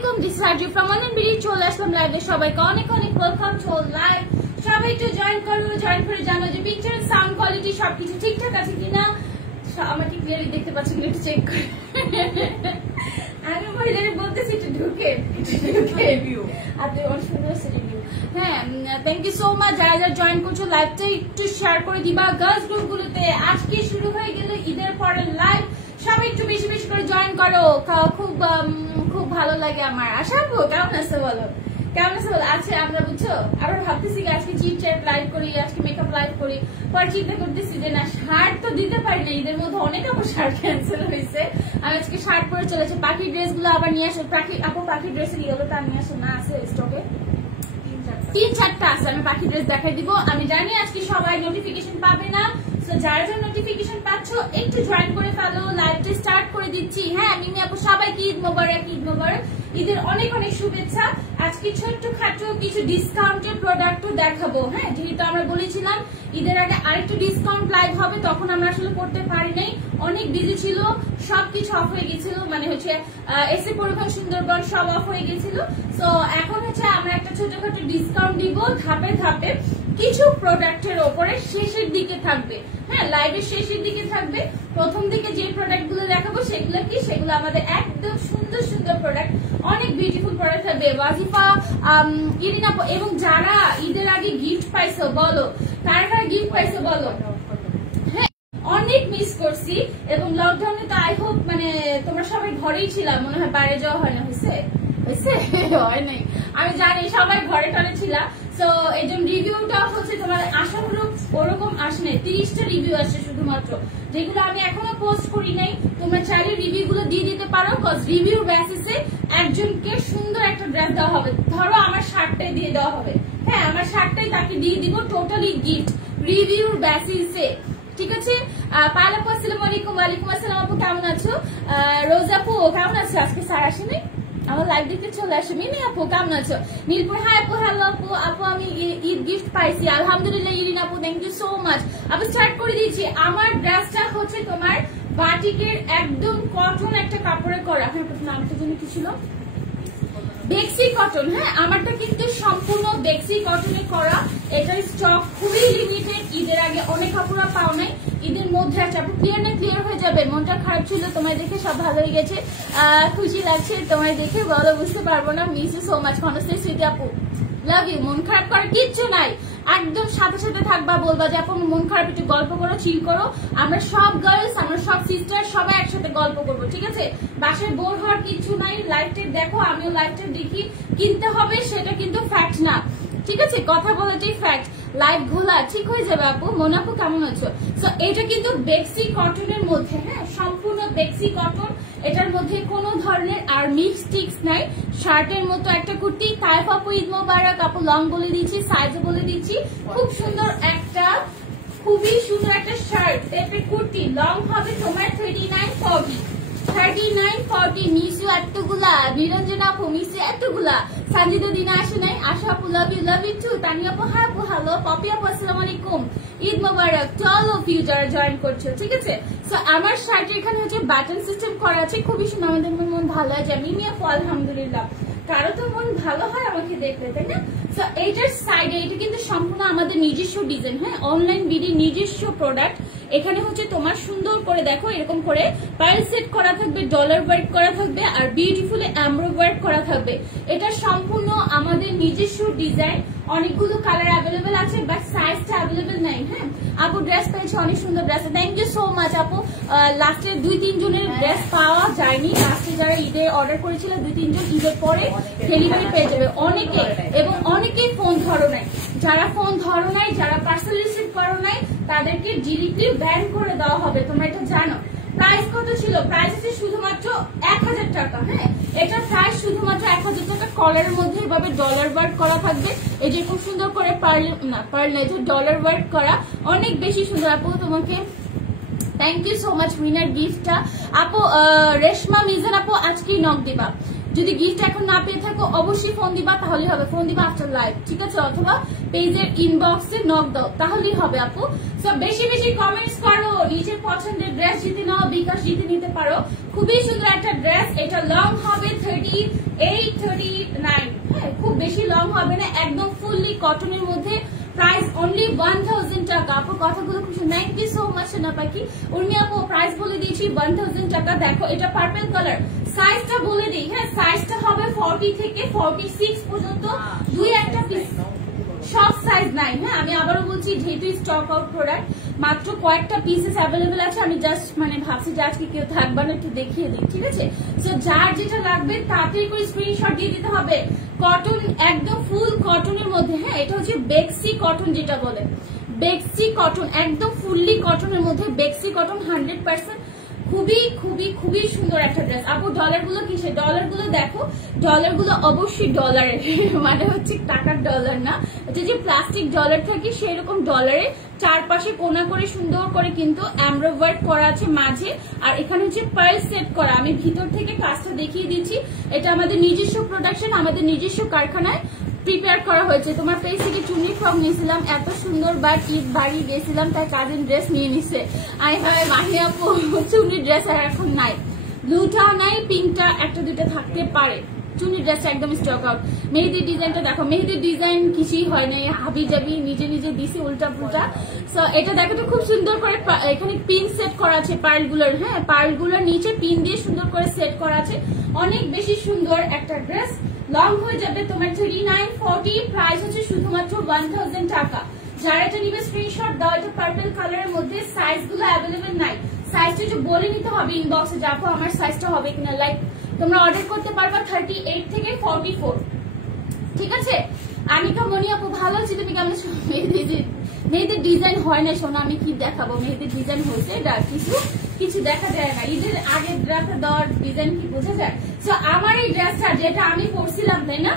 আলাইকুম, this is Arzu from online BD. চলে আসলাম লাইভে, সবাইকে অনেক অনেক ওয়েলকাম টু লাইভ। সবাই একটু জয়েন করো, জয়েন করে জানো যে পিকচার সাউন্ড কোয়ালিটি সবকিছু ঠিকঠাক আছে কিনা। আমাকে ক্লিয়ারলি দেখতে পাচ্ছি কিনা একটু চেক করে। আমি মহিলাদের বলতেছি একটু ঢুকে রিভিউ, আপনি অনেক সুন্দর রিভিউ। হ্যাঁ, থ্যাংক ইউ সো মাচ। যারা যারা জয়েন করছো লাইভটা একটু শেয়ার করে দিবা গার্লস গ্রুপ গুলোতে। আজকে শুরু হয়ে গেল ঈদের পরের লাইভ, সবাই একটু বেশি বেশি করে জয়েন করো। খুব খুব ভালো লাগে আমার। আশা করবো কেমন আছে বলো, কেমন আছে বলো। আচ্ছা, আমরা বুঝছো আবার ভাবতেছি আজকে চিট চ্যাট লাইভ করি, আজকে মেকআপ লাইভ করি। পরে চিন্তা করতেছি যে না, শার্ট তো দিতে পারি না, ঈদের মধ্যে অনেক আপু শার্ট ক্যান্সেল হয়েছে। আমি আজকে শার্ট পরে চলেছে। পাখি ড্রেস গুলো আবার নিয়ে আসো। আপু পাখি ড্রেসের ইয়েলোটা নিয়ে আসো না, আছে স্টকে 3-4টা আছে। আমি পাখি ড্রেস দেখাই দিব। আমি জানি আজকে সবাই নোটিফিকেশন পাবে না, তো যারা যারা নোটিফিকেশন পাচ্ছ একটু জয়েন করে ফেলো। লাইভটা স্টার্ট করে দিচ্ছি। হ্যাঁ, মিমি আপু সবাইকে ঈদ মোবারক, ঈদ মোবারক, ঈদের অনেক অনেক শুভেচ্ছা। আজকে ছোট্ট খাটো কিছু ডিসকাউন্টের প্রোডাক্টও দেখাবো। হ্যাঁ, যেহেতু আমরা বলেছিলাম ঈদের আগে আরেকটু ডিসকাউন্ট লাইভ হবে, তখন আমরা আসলে করতে পারি নাই, অনেক বিজি ছিল, সবকিছু অফ হয়ে গেছিল। মানে হচ্ছে এসি পরিবহন সুন্দরবন সব অফ হয়ে গেছিল। তো এখন হচ্ছে আমরা একটা ছোটখাটো ডিসকাউন্ট দিব ধাপে ধাপে, কিছু প্রোডাক্টের ওপরে শেষের দিকে থাকবে। হ্যাঁ, লাইভের শেষের দিকে থাকবে। প্রথম দিকে যে প্রোডাক্ট গুলো দেখাবো সেগুলো কি, সেগুলো আমাদের একদম সুন্দর সুন্দর প্রোডাক্ট, অনেক বিউটিফুল প্রোডাক্ট থাকবে। ওয়াজিফা, ইরিনা, এবং যারা ঈদের আগে গিফট পাইছো বলো, কারা কারা গিফট পাইছো বলো। হ্যাঁ, অনেক মিস করছি। এবং লকডাউনে তো আই হোপ মানে তোমরা সবাই ঘরেই ছিলাম, মনে হয় বাইরে যাওয়া হয় না। হয়েছে হয় নাই, আমি জানি সবাই ঘরে টরে ছিলাম। তো এই জন্য রিভিউটা হচ্ছে তোমার আশানুরূপ ওরকম আসে নাই। 30টা রিভিউ আসছে শুধুমাত্র, যেগুলো আমি এখনো পোস্ট করি নাই। তোমরা চাইলে রিভিউ গুলো দিয়ে দিতে পারো, কজ রিভিউ বেসিসে একজনকে সুন্দর একটা ড্রেস দেওয়া হবে। ধরো আমার শার্টটাই দিয়ে দেওয়া হবে। হ্যাঁ, আমার শার্টটাই তাকে দিয়ে দিব টোটালি গিফট রিভিউর বেসিসে। ঠিক আছে। পায়েল আপু আসসালামু আলাইকুম। ওয়ালাইকুম আসসালাম আপু, কেমন আছো? রোজা আপু কেমন আছো? আজকে স্যার আসেনি, আমার লাইভ দেখতে চলে আসে। মিমি আপু কেমন আছো? নীলপুর হাই আপু, হ্যালো আপু। আপু আমি ঈদ গিফট পাইছি আলহামদুলিল্লাহ। ইলিন আপু থ্যাংক ইউ সো মাচ। আপু স্টার্ট করে দিয়েছি। আমার ড্রেসটা হচ্ছে তোমার বাটিকের একদম কটন একটা কাপড়ে করা। হ্যাঁ, নামটা জন্য কি ছিল? বেক্সি কটন। হ্যাঁ, আমারটা কিন্তু সম্পূর্ণ বেক্সি কটনে করা। এটার স্টক খুবই লিমিটেড। ঈদের আগে অনেক কাপড় পাও নাই, ঈদের মধ্যে আছে। আপু ক্লিয়ার না ক্লিয়ার হয়ে যাবে। মনটা খারাপ ছিল, তোমায় দেখে সব ভালো হয়ে গেছে, খুশি লাগছে তোমায় দেখে, বলো বুঝতে পারবো না। মিস ইউ সো মাচ ঘনশ্রী স্মৃতি আপু, লাভ ইউ। মন খারাপ করার কিচ্ছু নাই, একদম সাথে সাথে থাকবা, বলবা যে আপু মন খারাপ, একটু গল্প করো, চিল করো। আমরা সব গার্লস, আমরা সব সিস্টার সবাই একসাথে গল্প করবো, ঠিক আছে? বাসায় বোর হওয়ার কিছু নাই। লাইভটা দেখো, আমিও লাইভটা দেখি। কিনতে হবে সেটা কিন্তু ফ্যাক্ট না, ঠিক আছে? কথা বলাটাই ফ্যাক্ট। লাইভ ঘোলা ঠিক হয়ে যাবে আপু। মন আপু কেমন আছো? সো এটা কিন্তু বেক্সি কটনের মধ্যে। হ্যাঁ, সম্পূর্ণ বেক্সি কটন। এটার মধ্যে কোনো ধরনের আর মিক্স টিক্স নাই। শার্টের মতো একটা কুর্তি। তাইফ আপু ঈদ মোবারক আপু, লং বলে দিচ্ছি, সাইজও বলে দিচ্ছি। খুব সুন্দর একটা, খুবই সুন্দর একটা শার্ট, একটা কুর্তি। লং হবে তোমার 39-40। মিস ইউ এতগুলা। নিরঞ্জন আপু মিস ইউ এতগুলা। সঞ্জিতা দিনা আসে নাই। আশা আপু লাভ ইউ টু। তানিয়া আপু হাই আপু হ্যালো। পপি আপু আসসালামু আলাইকুম, ঈদ মোবারক টু অল অফ ইউ যারা জয়েন করছো, ঠিক আছে? সো আমার শার্টের এখানে হচ্ছে বাটন সিস্টেম করা আছে, খুবই সুন্দর। আমাদের মন ভালো আছে। মিমি আপু আলহামদুলিল্লাহ। কারো তো মন ভালো হয় আমাকে দেখলে, তাই না? সো এইটার সাইডে এটা কিন্তু সম্পূর্ণ আমাদের নিজস্ব ডিজাইন। হ্যাঁ, অনলাইন বিডি নিজস্ব প্রোডাক্ট। এখানে হচ্ছে তোমার সুন্দর করে দেখো, এরকম করে পার্ল সেট করা থাকবে, ডলার ওয়ার্ক করা থাকবে, আর বিউটিফুলি এমব্রয়ডারি ওয়ার্ক করা থাকবে। এটা সম্পূর্ণ আমাদের নিজস্ব ডিজাইন। অনেকগুলো কালার অ্যাভেলেবেল আছে, বাট সাইজটা অ্যাভেলেবেল নাই। হ্যাঁ, আপু ড্রেস পেয়েছে, অনেক সুন্দর dress. Thank you so much আপু। লাস্টের 2-3 জনের ড্রেস পাওয়া যায়নি। লাস্টে যারা ঈদে অর্ডার করেছিল 2-3 জন ঈদের পরে ডেলিভারি পেয়ে যাবে অনেকে। এবং অনেকেই ফোন ধরো নাই। যারা ফোন ধরো নাই, যারা পার্সেল রিসিভ করো নাই, তাদেরকে ডিরেক্টলি ব্যান করে দেওয়া হবে। তোমরা এটা জানো। প্রাইস কত ছিল? প্রাইস আছে শুধুমাত্র 1000 টাকা। হ্যাঁ, এটা প্রাইস শুধুমাত্র 1000 টাকা। কলারের মধ্যে এভাবে ডলার ওয়ার্ক করা থাকবে। এই যে খুব সুন্দর করে পার্ল না, যে ডলার ওয়ার্ক করা, অনেক বেশি সুন্দর। আপু তোমাকে thank you so much. Winner গিফটটা আপু রেশমা মিজান আপু আজকেই নক দিবা। যদি গিফট এখন না পেয়ে থাকো অবশ্যই ফোন দিবা, তাহলেই হবে। ফোন দিবা আফটার লাইভ, ঠিক আছে? অথবা পেজের ইনবক্সে নক দাও, তাহলেই হবে আপু। সো বেশি বেশি কমেন্টস করো, নিজের পছন্দের ড্রেস জিতে নাও, বিকাশ জিতে নিতে পারো। খুবই সুন্দর একটা ড্রেস। এটা লং হবে 38 কটনের মধ্যে প্রাইস অনলি 1000 টাকা। আপু কথাগুলো খুশি, থ্যাংক ইউ সো মাচ না পাখি। উর্মি আপু প্রাইস বলে দিয়েছি 1000 টাকা। দেখো এটা পার্পল কালার, সাইজটা বলে দিই, হ্যাঁ সাইজটা হবে 40 থেকে 46 পর্যন্ত, দুই একটা পিস, সব সাইজ নাই। হ্যাঁ আমি আবারও বলছি, যেহেতু স্টক আউট প্রোডাক্ট, মাত্র কয়েকটা পিসেস অ্যাভেলেবেল আছে। আমি জাস্ট মানে ভাবছি যে আজকে কেউ থাকবে না, একটু দেখিয়ে দিই, ঠিক আছে? সো যার যেটা লাগবে তাড়াতাড়ি করে স্ক্রিনশট দিয়ে দিতে হবে। কটন, একদম ফুল কটনের মধ্যে, হ্যাঁ এটা হচ্ছে বেক্সি কটন যেটা বলে, বেক্সি কটন, একদম ফুললি কটনের মধ্যে, বেক্সি কটন 100%। খুবই খুবই খুবই সুন্দর একটা ড্রেস। আপু ডলার গুলো কিসে? ডলার গুলো দেখো, ডলার গুলো অবশ্যই ডলারের, মানে হচ্ছে টাকার ডলার না, এটা যে প্লাস্টিক ডলার থাকে সেরকম ডলারে, চারপাশে কোনা করে সুন্দর করে কিন্তু এমব্রয়ডারি করা আছে মাঝে, আর এখানে হচ্ছে পার্ল সেট করা। আমি ভিতর থেকে কাজটা দেখিয়ে দিচ্ছি। এটা আমাদের নিজস্ব প্রোডাকশন, আমাদের নিজস্ব কারখানায় প্রিপেয়ার করা হয়েছে। তোমার পেজ থেকে চুন্নি ফ্রক নিয়েছিলাম, এত সুন্দর, বাট ঈদ বাড়ি গেছিলাম তাই কাজিন ড্রেস নিয়ে নিছে। আই হয় মাহি আপু চুন্নির ড্রেস আর এখন নাই, ব্লুটা নাই, পিঙ্কটা একটা দুইটা থাকতে পারে। চুন্নির ড্রেসটা একদম স্টক আউট। মেহেদির ডিজাইনটা দেখো, মেহেদির ডিজাইন কিছুই হয় না, হাবি জাবি নিজে নিজে দিছি উল্টা পুল্টা। সো এটা দেখো তো খুব সুন্দর করে এখানে পিন সেট করা আছে পার্ল গুলোর, হ্যাঁ পার্ল গুলোর নিচে পিন দিয়ে সুন্দর করে সেট করা আছে। অনেক বেশি সুন্দর একটা ড্রেস, লং হয়ে যাবে তোমার 3940, প্রাইস হচ্ছে শুধুমাত্র 1000 টাকা। যারা এটা নিবে স্ক্রিনশট দাও। এটা পার্পল কালারের মধ্যে, সাইজ গুলো অ্যাভেলেবেল নাই, সাইজটা একটু বলে নিতে হবে ইনবক্সে, যাবো আমার সাইজটা হবে কিনা। লাইক তোমরা অর্ডার করতে পারবা 38 থেকে 44, ঠিক আছে? আনিকা মনি আপু ভালো আছি, তুমি কেমন আছো? মেয়েদের ডিজাইন হয় না শোনো, আমি কি দেখাবো? মেয়েদের ডিজাইন হয়েছে, কিছু কিছু দেখা যায় না। ঈদের আগের ড্রেসটা দেওয়ার ডিজাইন কি বোঝা যায়? সো আমার এই ড্রেসটা যেটা আমি পরছিলাম, তাই না,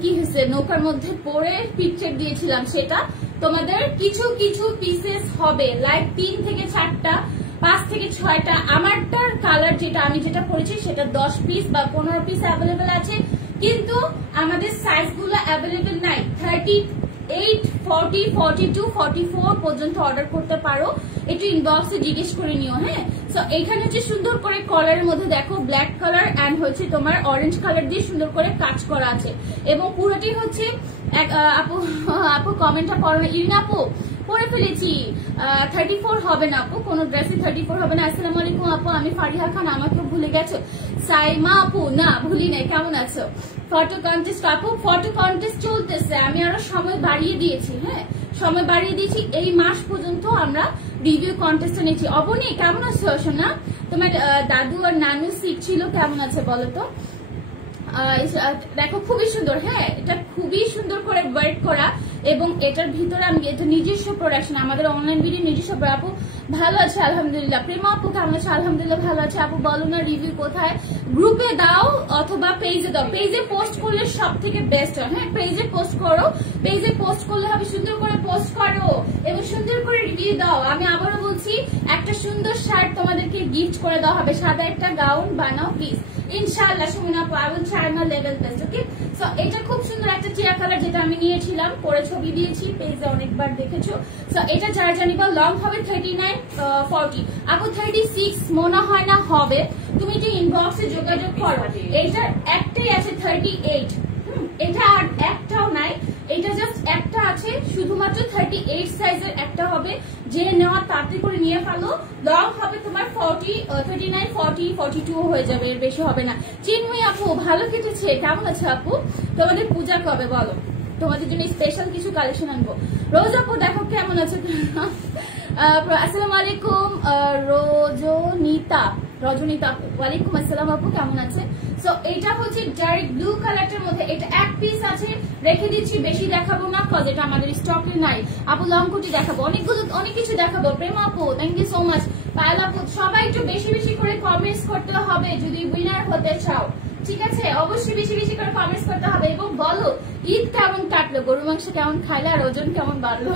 কি হয়েছে, নৌকার মধ্যে পরে পিকচার দিয়েছিলাম, সেটা তোমাদের কিছু কিছু পিসেস হবে, লাইক 3 থেকে 4টা, 5 থেকে 6টা। আমারটার কালার যেটা আমি যেটা পরেছি সেটা 10 পিস বা 15 পিস অ্যাভেলেবেল আছে, কিন্তু আমাদের সাইজ গুলো অ্যাভেলেবেল নাই। 38, 40, 42, 44 পর্যন্ত অর্ডার করতে পারো, একটু ইনবক্সে জিজ্ঞেস করে নিও, হ্যাঁ? সো এইখানে হচ্ছে সুন্দর করে কলারের মধ্যে দেখো ব্ল্যাক কালার এন্ড হচ্ছে তোমার অরেঞ্জ কালার দিয়ে সুন্দর করে কাজ করা আছে, এবং পুরোটি হচ্ছে আপু আপু কমেন্টটা পড়ো না, ইরিনা আপু পরে ফেলেছি, 34 হবে না আপু, কোন ড্রেসে 34 হবে না। আসসালামু আলাইকুম আপু, আমি ফারিহা খান, আমাকে ভুলে গেছো? সাইমা আপু না ভুলি নাই, কেমন আছো? ফটো কন্টেস্ট আপু, ফটো কন্টেস্ট চলতেছে, আমি আরো সময় বাড়িয়ে দিয়েছি, হ্যাঁ সময় বাড়িয়ে দিয়েছি, এই মাস পর্যন্ত আমরা রিভিউ কন্টেস্ট নিয়েছি। অবনী কেমন আছো সোনা? তোমার দাদু আর নানু শিখছিল, কেমন আছে বলো তো? দেখো খুবই সুন্দর, হ্যাঁ এটা খুবই সুন্দর করে ওয়ার্ক করা, এবং এটার ভিতরে আমি এটা নিজস্ব প্রোডাকশন, আমাদের অনলাইন ভিডিও নিজস্ব। আপু ভালো আছে আলহামদুলিল্লাহ। প্রেমা আপু কেমন আছে? আলহামদুলিল্লাহ ভালো আছে। আপু বলো না রিভিউ কোথায়? গ্রুপে দাও অথবা পেজে দাও, পেজে পোস্ট করলে সব থেকে বেস্ট হয়, হ্যাঁ পেজে পোস্ট করো, পেজে পোস্ট করলে হবে, সুন্দর করে পোস্ট করো এবং সুন্দর করে রিভিউ দাও। আমি আবারও বলছি, একটা সুন্দর শার্ট তোমাদেরকে গিফট করে দেওয়া হবে, সাদা একটা গাউন বানাও প্লিজ ইনশাআল্লাহ। সুমনা আপু I will try my level best, okay? So এটা খুব সুন্দর একটা চিয়া কালার, যেটা আমি নিয়েছিলাম, পরে ছবি দিয়েছি, পেজে অনেকবার দেখেছো। সো এটা যারা জানিবা, লং হবে 39, 40। আপু 36 মনে হয় না হবে, তুমি একটু ইনবক্সে যোগাযোগ করো। এইটার একটাই আছে 38, এটা আর একটাও নাই, এটা জাস্ট একটা আছে, শুধুমাত্র 38 সাইজের একটা হবে, যে নেওয়া তাড়াতাড়ি করে নিয়ে ফেলো। লং হবে তোমার 40, 39, 40, 42 হয়ে যাবে, এর বেশি হবে না। চিন্ময়ী আপু ভালো কেটেছে, কেমন আছে আপু? তোমাদের পূজা কবে বলো? তোমাদের জন্য স্পেশাল কিছু কালেকশন আনবো। রোজ আপু দেখো কেমন আছে? আসসালামু আলাইকুম রজনীতা আপু, ওয়ালাইকুম আসসালাম আপু, কেমন আছে? সো এটা হচ্ছে ডার্ক ব্লু কালারটার মধ্যে, এটা এক পিস আছে, রেখে দিচ্ছি, বেশি দেখাবো না কজ এটা আমাদের স্টকে নাই। আপু লং কুটি দেখাবো, অনেক কিছু দেখাবো। প্রেম আপু thank you so much. Payel আপু সবাই একটু বেশি বেশি করে কমেন্টস করতে হবে যদি উইনার হতে চাও, ঠিক আছে? অবশ্যই বেশি বেশি করে কমেন্টস করতে হবে, এবং বলো ঈদ কেমন কাটলো, গরু মাংস কেমন খাইলে, আর ওজন কেমন বাড়লো?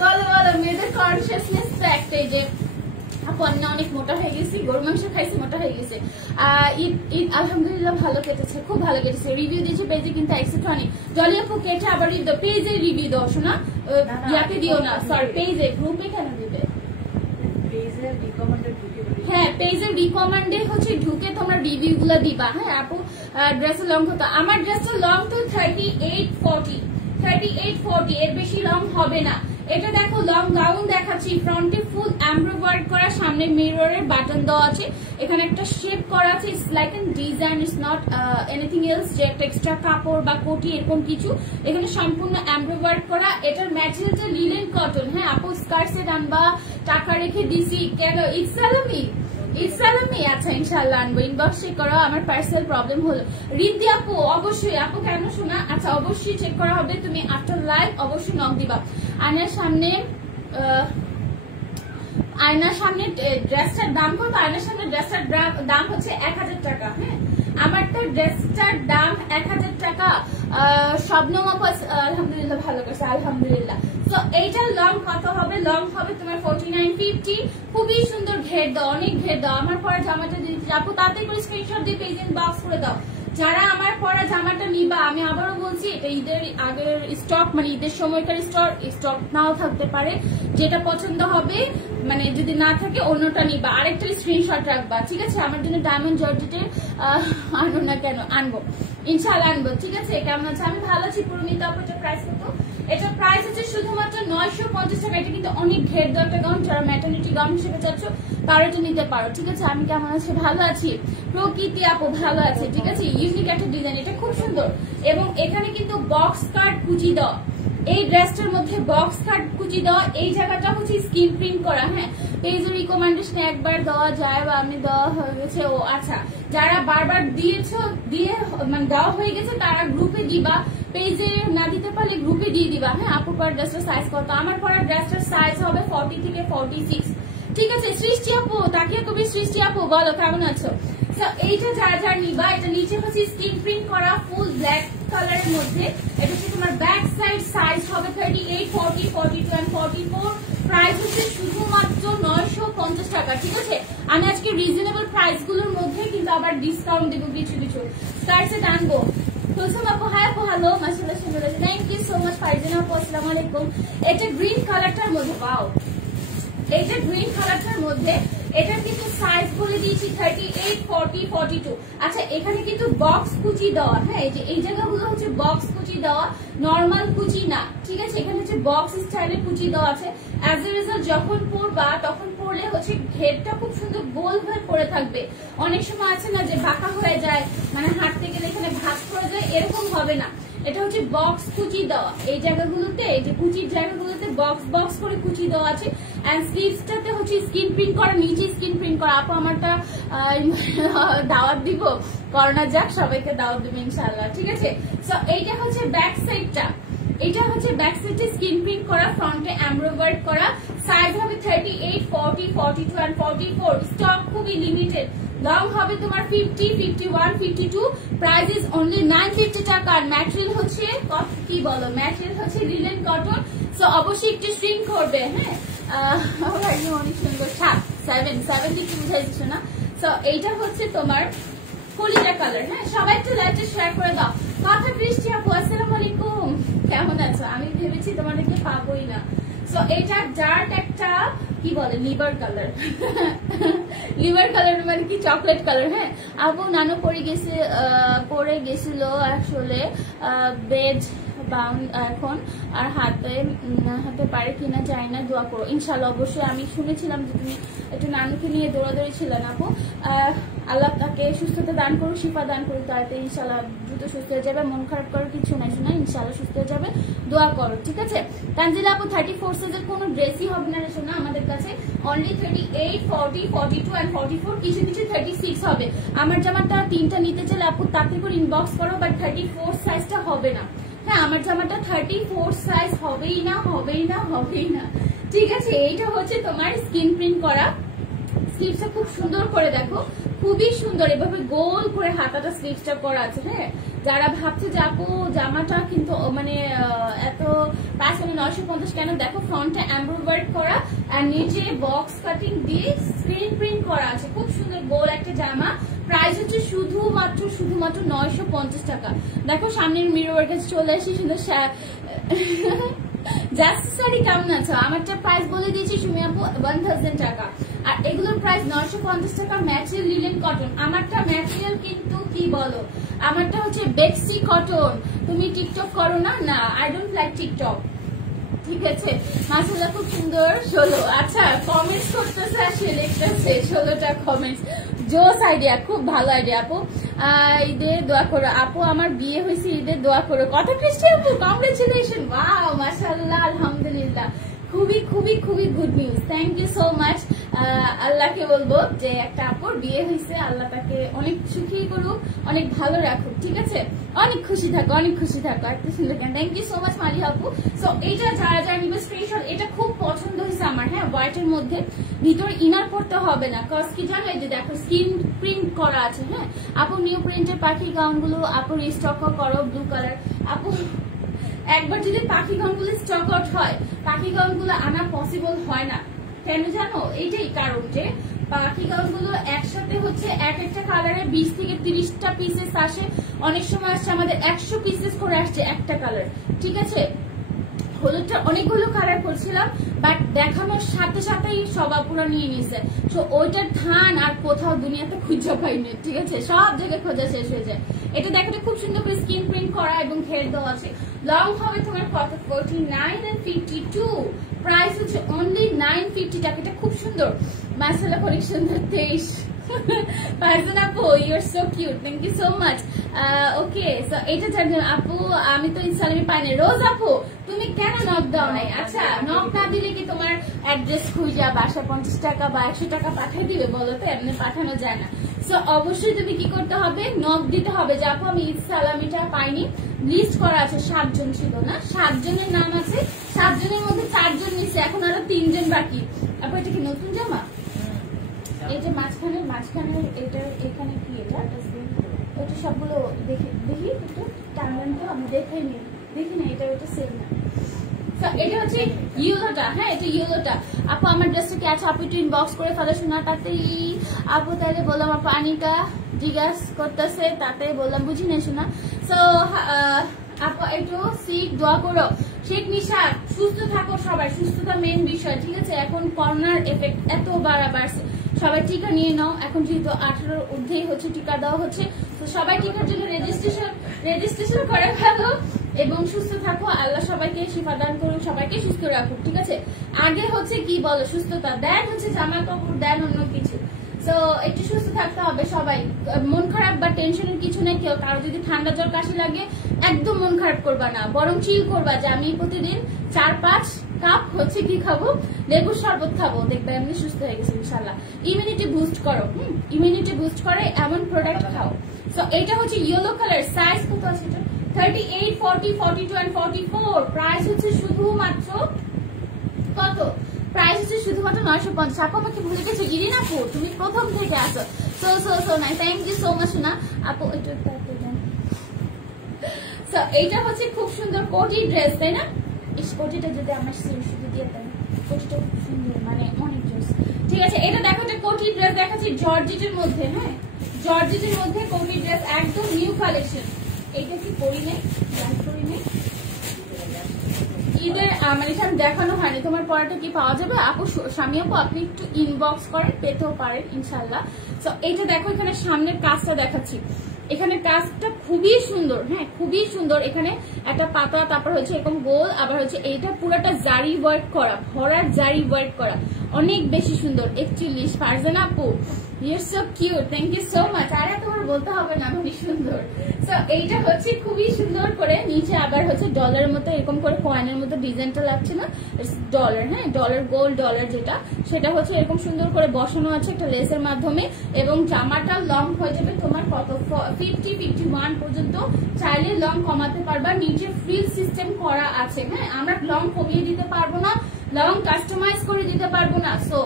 বলো বলো, মেয়েদের কনসিয়াসনেস তো একটাই যে আপু আমি অনেক মোটা হয়ে গেছি, গরু মাংস খাইছি, মোটা হয়ে গেছে। ঈদ আলহামদুলিল্লাহ ভালো কেটেছে, খুব ভালো কেটেছে। রিভিউ দিয়েছে পেজে, কিন্তু এক্সেপ্ট হয়নি। জলি আপু কেটে আবার পেজে রিভিউ দাও শোনা, ইয়াতে দিও না, সরি পেজে, গ্রুপে কেন দিবে? হ্যাঁ পেজের রিকমেন্ডে হচ্ছে ঢুকে তোমরা রিভিউ গুলা দিবা, হ্যাঁ আপু ড্রেসের লং কত? আমার ড্রেসের লং তো 38, 40, 38-40 এর বেশি লং হবে না। এটা দেখো লং গাউন দেখাচ্ছি, ফ্রন্টে ফুল এমব্রয়ডারি করা, সামনে মিররের বাটন দেওয়া আছে, এখানে একটা শেপ করা আছে, it's like N design, it's not anything else যে একটা এক্সট্রা কাপড় বা কোটি এরকম কিছু, এখানে সম্পূর্ণ এমব্রয়ডারি করা। এটার ম্যাটেরিয়ালটা লিনেন কটন। হ্যাঁ আপু স্কার্ট সেট আনবা, টাকা রেখে দিছি কেন? ইসলামি আচ্ছা ইনশাআল্লাহ আনবো, ইনবক্স চেক করো, আমার পার্সেল প্রবলেম হলো। রিদ্ধি আপু অবশ্যই, আপু কেন শোনা, আচ্ছা অবশ্যই চেক করা হবে, তুমি আফটার লাইভ অবশ্যই নক দিবা। আয়নার সামনে ড্রেসটার দাম করবো, আয়নার সামনে ড্রেসটার দাম হচ্ছে 1000 টাকা। হ্যাঁ আমার তো ড্রেসটার দাম 1000 টাকা। শবনম আপু আলহামদুলিল্লাহ ভালো করছে, আলহামদুলিল্লাহ। তো এইটার লং কত হবে? লং হবে তোমার 49-50, খুবই সুন্দর ঘের দাও, অনেক ঘের দাও। আমার পরে জামাটা দিচ্ছি আপু, তাড়াতাড়ি করে স্ক্রিনশট দিয়ে পেজ ইনবক্স করে দাও যারা আমার পরা জামাটা নিবা। আমি আবারও বলছি এটা ঈদের আগের স্টক, মানে ঈদের সময়কার স্টক নাও থাকতে পারে, যেটা পছন্দ হবে মানে যদি না থাকে অন্যটা নিবা, আরেকটা স্ক্রিনশট রাখবা, ঠিক আছে? আমার জন্য ডায়মন্ড জর্জেটে আনবো না কেন, আনবো ইনশাআল্লাহ আনবো, ঠিক আছে? কেমন আছে? আমি ভালো আছি। পুরমিতা আপু এটার প্রাইস কত? এটার প্রাইস হচ্ছে শুধুমাত্র 950 টাকা। এটা কিন্তু অনেক ঘের দেওয়া একটা গাউন, যারা ম্যাটারনিটি গাউন হিসেবে চাচ্ছ তারা এটা নিতে পারো, ঠিক আছে? আমি কেমন আছি? ভালো আছি। প্রকৃতি আপু ভালো আছে, ঠিক আছে? ইউনিক একটা ডিজাইন, এটা খুব সুন্দর, এবং এখানে কিন্তু বক্স কাট কুচি দেওয়া, এই ড্রেসটার মধ্যে বক্স কাট কুচি দেওয়া, এই জায়গাটা হচ্ছে স্ক্রিন প্রিন্ট করা। হ্যাঁ পেজের রিকমেন্ডেশনে একবার দেওয়া যায় বা আমি দেওয়া হয়ে গেছে। ও আচ্ছা, যারা বারবার দিয়েছো দিয়ে মানে দেওয়া হয়ে গেছে তারা গ্রুপে দিবা, পেজে না দিতে পারলে গ্রুপে দিয়ে দিবা। হ্যাঁ আপু পরা ড্রেসটার সাইজ কত? আমার পরা ড্রেসটার সাইজ হবে 40 থেকে 46, ঠিক আছে? সৃষ্টি আপু, তাকিয়ে কবি সৃষ্টি আপু বলো কেমন আছো? এইটা যারা নিবা, এটা নিচে হচ্ছে স্ক্রিন প্রিন্ট করা ফুল ব্ল্যাক কালারের মধ্যে। এটা হচ্ছে তোমার ব্যাক সাইড, সাইজ হবে 38, 40, 42 and 44। প্রাইস হচ্ছে শুধুমাত্র 950 টাকা, ঠিক আছে? আমি আজকে রিজনেবল প্রাইস গুলোর মধ্যে কিন্তু আবার ডিসকাউন্ট দেবো কিছু কিছু। স্কার্টসে টানবো। কুলসুম আপু হাই আপু হ্যালো, মাশাআল্লাহ সুন্দর আছে, thank you so much. Farzana আপু আসসালামু আলাইকুম। এটা গ্রিন কালারটার মধ্যে, ওয়াও, এটা গ্রিন কালারটার মধ্যে, এটা কিন্তু সাইজ বলে দিয়েছি 38, 40, 42। আচ্ছা এখানে কিন্তু বক্স কুচি দেওয়া। হ্যাঁ এই জায়গাগুলো হচ্ছে বক্স কুচি দেওয়া, নর্মাল কুচি না, ঠিক আছে? এখানে হচ্ছে বক্স স্টাইলে কুচি দেওয়া আছে। অ্যাজ এ রেজাল্ট যখন পরবা তখন পরলে হচ্ছে ঘেরটা খুব সুন্দর গোল হয়ে পড়ে থাকবে। অনেক সময় আছে না যে বাঁকা হয়ে যায়, মানে হাঁটতে গেলে এখানে ভাঁজ পড়ে যায়, এরকম হবে না। এটা হচ্ছে বক্স কুচি দেওয়া, এই জায়গাগুলোতে, এই যে কুচির জায়গাগুলোতে বক্স বক্স করে কুচি দেওয়া আছে। এন্ড স্লিভসটাতে হচ্ছে স্ক্রিন প্রিন্ট করা, নিচে স্ক্রিন প্রিন্ট করা। আপু আমারটা দাওয়াত দিব, করোনা যাক, সবাইকে দাওয়াত দেবে ইনশাআল্লাহ, ঠিক আছে? সো এইটা হচ্ছে ব্যাক সাইডটা, এটা হচ্ছে ব্যাক সাইডে স্ক্রিন প্রিন্ট করা, ফ্রন্টে এমব্রয়ডারি করা। সাইজ হবে 38, 40, 42 and 44। স্টক খুবই লিমিটেড। লং হবে তোমার 50, 51, 52। প্রাইস ইজ অনলি 950 টাকা। আর ম্যাটেরিয়াল হচ্ছে কি বলো, ম্যাটেরিয়াল হচ্ছে লিনেন কটন। সো অবশ্যই একটু স্ট্রিং করবে। হ্যাঁ অনেক সুন্দর, 72 বুঝাইছো না? সো এইটা হচ্ছে তোমার কলিজা কালার। হ্যাঁ সবাই একটু লাইভটা শেয়ার করে দাও। কথা বৃষ্টি আপু আসসালামু আলাইকুম, কেমন আছো? আমি ভেবেছি তোমাদেরকে পাবোই না। সো এটা ডার্ক একটা কি বলে লিভার কালার, লিভার কালার মানে কি চকলেট কালার। হ্যাঁ আপু নানু পরে গেছিল আসলে বেড বাউন্ড এখন, আর হাতে পারে কিনা যায় না, দোয়া করো ইনশাল্লাহ। অবশ্যই আমি শুনেছিলাম যে তুমি একটু নানুকে নিয়ে দৌড়াদৌড়ি ছিলেন আপু। আল্লাহ তাকে সুস্থতা দান করো, শিফা দান করো, তাতে ইনশাল্লাহ দ্রুত সুস্থ হয়ে যাবে। মন খারাপ করার কিছু নাই, শোনা ইনশাল্লাহ সুস্থ হয়ে যাবে, দোয়া করো, ঠিক আছে? তানজিলা আপু 34 সাইজের কোনো ড্রেসই হবে না রে শোনা আমাদের কাছে, অনলি 38, 40, 42 and 44। কিছু কিছু 36 হবে। আমার জামাটা 3টা নিতে চাইলে আপু তাতে করে ইনবক্স করো, বাট 34 সাইজটা হবে না। হ্যাঁ আমার জামাটা 34 সাইজ হবেই না, হবেই না, হবেই না, ঠিক আছে? এইটা হচ্ছে তোমার স্ক্রিন প্রিন্ট করা। স্লিভসটা খুব সুন্দর করে দেখো, খুবই সুন্দর, এভাবে গোল করে হাতাটা স্লিভসটা করা আছে। হ্যাঁ যারা ভাবছে যে আপু জামাটা কিন্তু মানে এত প্রাইস মানে 950 কেন, দেখো ফ্রন্টে এমব্রয়ডারি করা আর নিচে বক্স কাটিং দিয়ে স্ক্রিন প্রিন্ট করা আছে, খুব সুন্দর গোল একটা জামা। প্রাইস হচ্ছে শুধুমাত্র 950 টাকা। দেখো সামনের মিরর কাছে চলে আসি, সুন্দর জাস্ট শাড়ি কেমন আছো? আমারটা প্রাইস বলে দিয়েছি সুমি আপু 1000 টাকা। আর এগুলোর প্রাইস 950 টাকা। ম্যাটেরিয়াল লিনেন কটন, আমারটা ম্যাটেরিয়াল কিন্তু কি বলো, আমারটা হচ্ছে বেক্সি কটন। তুমি টিকটক করো না? না, আই ডোন্ট লাইক টিকটক, ঠিক আছে। মাশাআল্লাহ খুব সুন্দর। 16, আচ্ছা কমেন্টস করতেছে আর সে লিখতেছে 16টা কমেন্টস। জোস আইডিয়া, খুব ভালো আইডিয়া আপু। ঈদে দোয়া করো আপু, আমার বিয়ে হয়েছে, ঈদে দোয়া করো। কথা কৃষ্টি আপু, কংগ্রেচুলেশন, ওয়াও মাশাআল্লাহ, আলহামদুলিল্লাহ, খুবই খুবই খুবই good news, thank you so much. আল্লাহকে বলবো যে একটা আপুর বিয়ে হয়েছে, আল্লাহ তাকে অনেক সুখী করুক, অনেক ভালো রাখুক, ঠিক আছে, অনেক খুশি থাকো, অনেক খুশি থাকো। আর কি সুন্দর, থ্যাংক ইউ সো মাচ মালি আপু। সো এইটা যারা যারা নিবে স্ক্রিনশট, এটা খুব পছন্দ হয়েছে আমার, হ্যাঁ হোয়াইটের মধ্যে, ভিতরে ইনার করতে হবে না, কজ কি জানো, এই যে দেখো স্ক্রিন প্রিন্ট করা আছে, হ্যাঁ আপু নিউ প্রিন্টের পাখি গাউন গুলো আপু রিস্টক করো, ব্লু কালার আপু। একবার যদি পাখি গাউনগুলো স্টক আউট হয়, পাখি গাউনগুলো আনা পসিবল হয় না, কেন জানো, এইটাই কারণ যে পাখি গাউনগুলো একসাথে হচ্ছে এক একটা কালারে 20 থেকে 30টা পিসেস আসে, অনেক সময় আসছে আমাদের 100 পিসেস করে আসছে একটা কালার, ঠিক আছে। হলুদটা অনেকগুলো কালার করছিলাম, বাট দেখানোর সাথে সাথেই সব আপুরা নিয়ে নিছে, তো ওইটার ধান আর কোথাও দুনিয়াতে খুঁজে পাইনি, ঠিক আছে, সব জায়গায় খোঁজা শেষ হয়ে যায়। এটা দেখো খুব সুন্দর করে স্ক্রিন প্রিন্ট করা এবং ঘের দেওয়া আছে। লং হবে তোমার কত, 49 and 52, প্রাইস হচ্ছে অনলি 950 টাকা। এটা খুব সুন্দর মাশাআল্লাহ কালেকশন। 23 পারজন আপু, you are so cute, thank you so much. Okay, so এটা জানেন আপু, আমি তো ইনস্টাগ্রামে পাই না। রোজ আপু তুমি কেন নক দাও নাই? আচ্ছা নক না দিলে কি তোমার অ্যাড্রেস খুঁজা বাসা 50 টাকা বা 100 টাকা পাঠিয়ে দিবে? বলো তো, এমনি পাঠানো যায় না। সো অবশ্যই তুমি কি করতে হবে, নক দিতে হবে যে আপু আমি ঈদ সালামিটা পাইনি, লিস্ট করা আছে 7 জন ছিল না, 7 জনের নাম আছে, 7 জনের মধ্যে 4 জন নিছে, এখন আরো 3 জন বাকি। আপু এটা কি নতুন জামা? এই যে মাঝখানে এটা এখানে কি এটা ওটা সবগুলো দেখি একটু টানলেন তো, আমি দেখি না এটা ওটা সেম না। এটা হচ্ছে ইয়েলোটা, হ্যাঁ এটা ইয়েলোটা। আপু আমার ড্রেসটা কি আছে আপু, একটু ইনবক্স করে ফেলে শোনা তাতেই। আপু তাহলে বললাম আপু পানিটা জিজ্ঞাসা করতেছে, তাতে বললাম বুঝি না শোনা। সো আপু একটু সিট দোয়া করো। শেখ নিশা সুস্থ থাকো সবাই, সুস্থতা মেন বিষয়, ঠিক আছে। এখন করোনার এফেক্ট এত বাড়ছে, সবাই টিকা নিয়ে নাও। এখন যেহেতু 18 ঊর্ধ্বেই হচ্ছে টিকা দেওয়া হচ্ছে, তো সবাই টিকার জন্য রেজিস্ট্রেশন করে ফেলো এবং সুস্থ থাকো। আল্লাহ সবাইকে শিফা দান করুক, সবাইকে সুস্থ রাখুক, ঠিক আছে। আগে হচ্ছে কি বলো সুস্থতা, দেন হচ্ছে জামা কাপড়, দেন অন্য কিছু। তো একটু সুস্থ থাকতে হবে সবাই, মন খারাপ বা টেনশনের কিছু নেই। কেউ কারো যদি ঠান্ডা জ্বর কাশি লাগে একদম মন খারাপ করবা না, বরং চিল করবা যে আমি প্রতিদিন 4-5 কাপ হচ্ছে কি খাবো, লেবুর শরবত খাবো, দেখবে এমনি সুস্থ হয়ে গেছে ইনশাল্লাহ। ইমিউনিটি বুস্ট করো, ইমিউনিটি বুস্ট করে এমন প্রোডাক্ট খাও। সো এটা হচ্ছে ইয়েলো কালার, সাইজ কত আছে এটা? 38, 40, 42 and 44। প্রাইস হচ্ছে শুধুমাত্র কত? প্রাইস হচ্ছে শুধুমাত্র 950। আপু আমাকে ভুলে গেছো ইরিন আপু, তুমি প্রথম থেকে আসো। সো নাই, থ্যাংক ইউ সো মাচ না আপু। সো এইটা হচ্ছে খুব সুন্দর কোটি ড্রেস, তাই না? এই কোটিটা যদি আমার শুধু দিয়ে দেন, কোটিটা খুব সুন্দর, মানে অনেক ড্রেস, ঠিক আছে। এটা দেখো, এটা কোটি ড্রেস দেখাচ্ছি জর্জেটের মধ্যে, হ্যাঁ জর্জেটের মধ্যে কোটি ড্রেস, একদম নিউ কালেকশন। এইটা কি পরি নেই, ঈদের মানে এখানে দেখানো হয়নি। তোমার পরাটা কি পাওয়া যাবে আপু? স্বামী আপু আপনি একটু ইনবক্স করেন, পেতেও পারেন ইনশাল্লাহ। তো এইটা দেখো, এখানে সামনের কাজটা দেখাচ্ছি, এখানে কাজটা খুবই সুন্দর, হ্যাঁ খুবই সুন্দর। এখানে একটা পাতা, তারপর হচ্ছে এরকম গোল, আবার হচ্ছে এইটা পুরোটা জারি ওয়ার্ক করা, ভরার জারি ওয়ার্ক করা, অনেক বেশি সুন্দর। 41 ফারজানা আপু, you so cute, thank you so much. আরে তোমার বলতে হবে না, খুবই সুন্দর। সো এইটা হচ্ছে খুবই সুন্দর করে নিচে আবার হচ্ছে ডলারের মতো এরকম করে কয়েনের মতো ডিজাইনটা লাগছে না, ডলার, হ্যাঁ ডলার, গোল্ড ডলার যেটা, সেটা হচ্ছে এরকম সুন্দর করে বসানো আছে একটা লেসের মাধ্যমে। এবং জামাটা লং হয়ে যাবে তোমার কত, 50-51 পর্যন্ত, চাইলে লং কমাতে পারবা। নিচে ফ্রিল সিস্টেম করা আছে, হ্যাঁ আমরা লং কমিয়ে দিতে পারবো না, লং কাস্টমাইজ করে দিতে পারবো না। So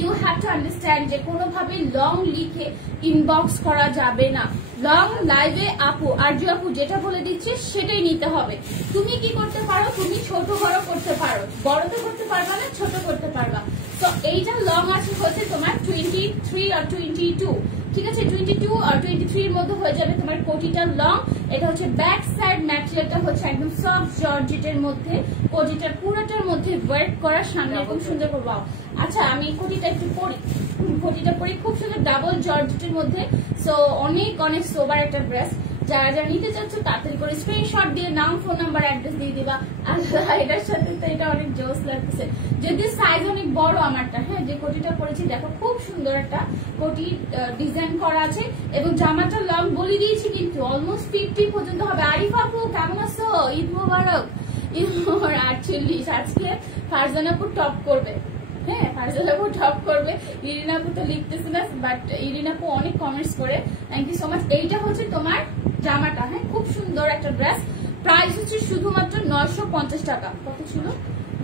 you have to understand যে কোনোভাবে লং লিখে ইনবক্স করা যাবে না। লং লাইভে আপু আরজু আপু যেটা বলে দিচ্ছে সেটাই নিতে হবে। তুমি কি করতে পারো, তুমি ছোট বড় করতে পারো, বড় তো করতে পারবা না, ছোট করতে পারবা। তো এইটা লং আছে হচ্ছে তোমার 23 আর 22, ঠিক আছে। 22 আর 23 এর মধ্যে হয়ে যাবে তোমার কোটিটা লং। এটা হচ্ছে ব্যাক সাইড ম্যাটেরিয়ালটা হচ্ছে একদম সফট জর্জেটের মধ্যে, কোটিটার পুরোটার মধ্যে ওয়ার্ক করা, সামনে এরকম সুন্দর করে ওয়াও। আচ্ছা আমি কোটিটা একটু পরি, কোটিটা পরি, খুব সুন্দর ডাবল জর্জেটের মধ্যে। সো অনেক অনেক সোবার একটা ড্রেস। যারা যারা নিতে চাচ্ছ তাড়াতাড়ি করে স্ক্রিনশট দিয়ে নাম, ফোন নাম্বার, অ্যাড্রেস দিয়ে দিবা। আল্লাহ এটার সাথে তো এটা অনেক জোস লাগতেছে, যদিও সাইজ অনেক বড় আমারটা। হ্যাঁ, যে কোটিটা পরেছি দেখো খুব সুন্দর একটা কোটি ডিজাইন করা আছে, এবং জামাটা লং বলে দিয়েছি কিন্তু অলমোস্ট 50 পর্যন্ত হবে। আরিফ আপু কেমন আছো? ঈদ মোবারক। ঈদ মোবারক 48। আজকে ফারজান আপু টপ করবে। হ্যাঁ, ফারজান আপু টপ করবে। ইরিনা আপু তো লিখতেছে না, বাট ইরিনা আপু অনেক কমেন্টস করে, থ্যাংক ইউ সো মাচ। এইটা হচ্ছে তোমার জামাটা। হ্যাঁ, খুব সুন্দর একটা ড্রেস। প্রাইস হচ্ছে শুধুমাত্র 950 টাকা। কত ছিল?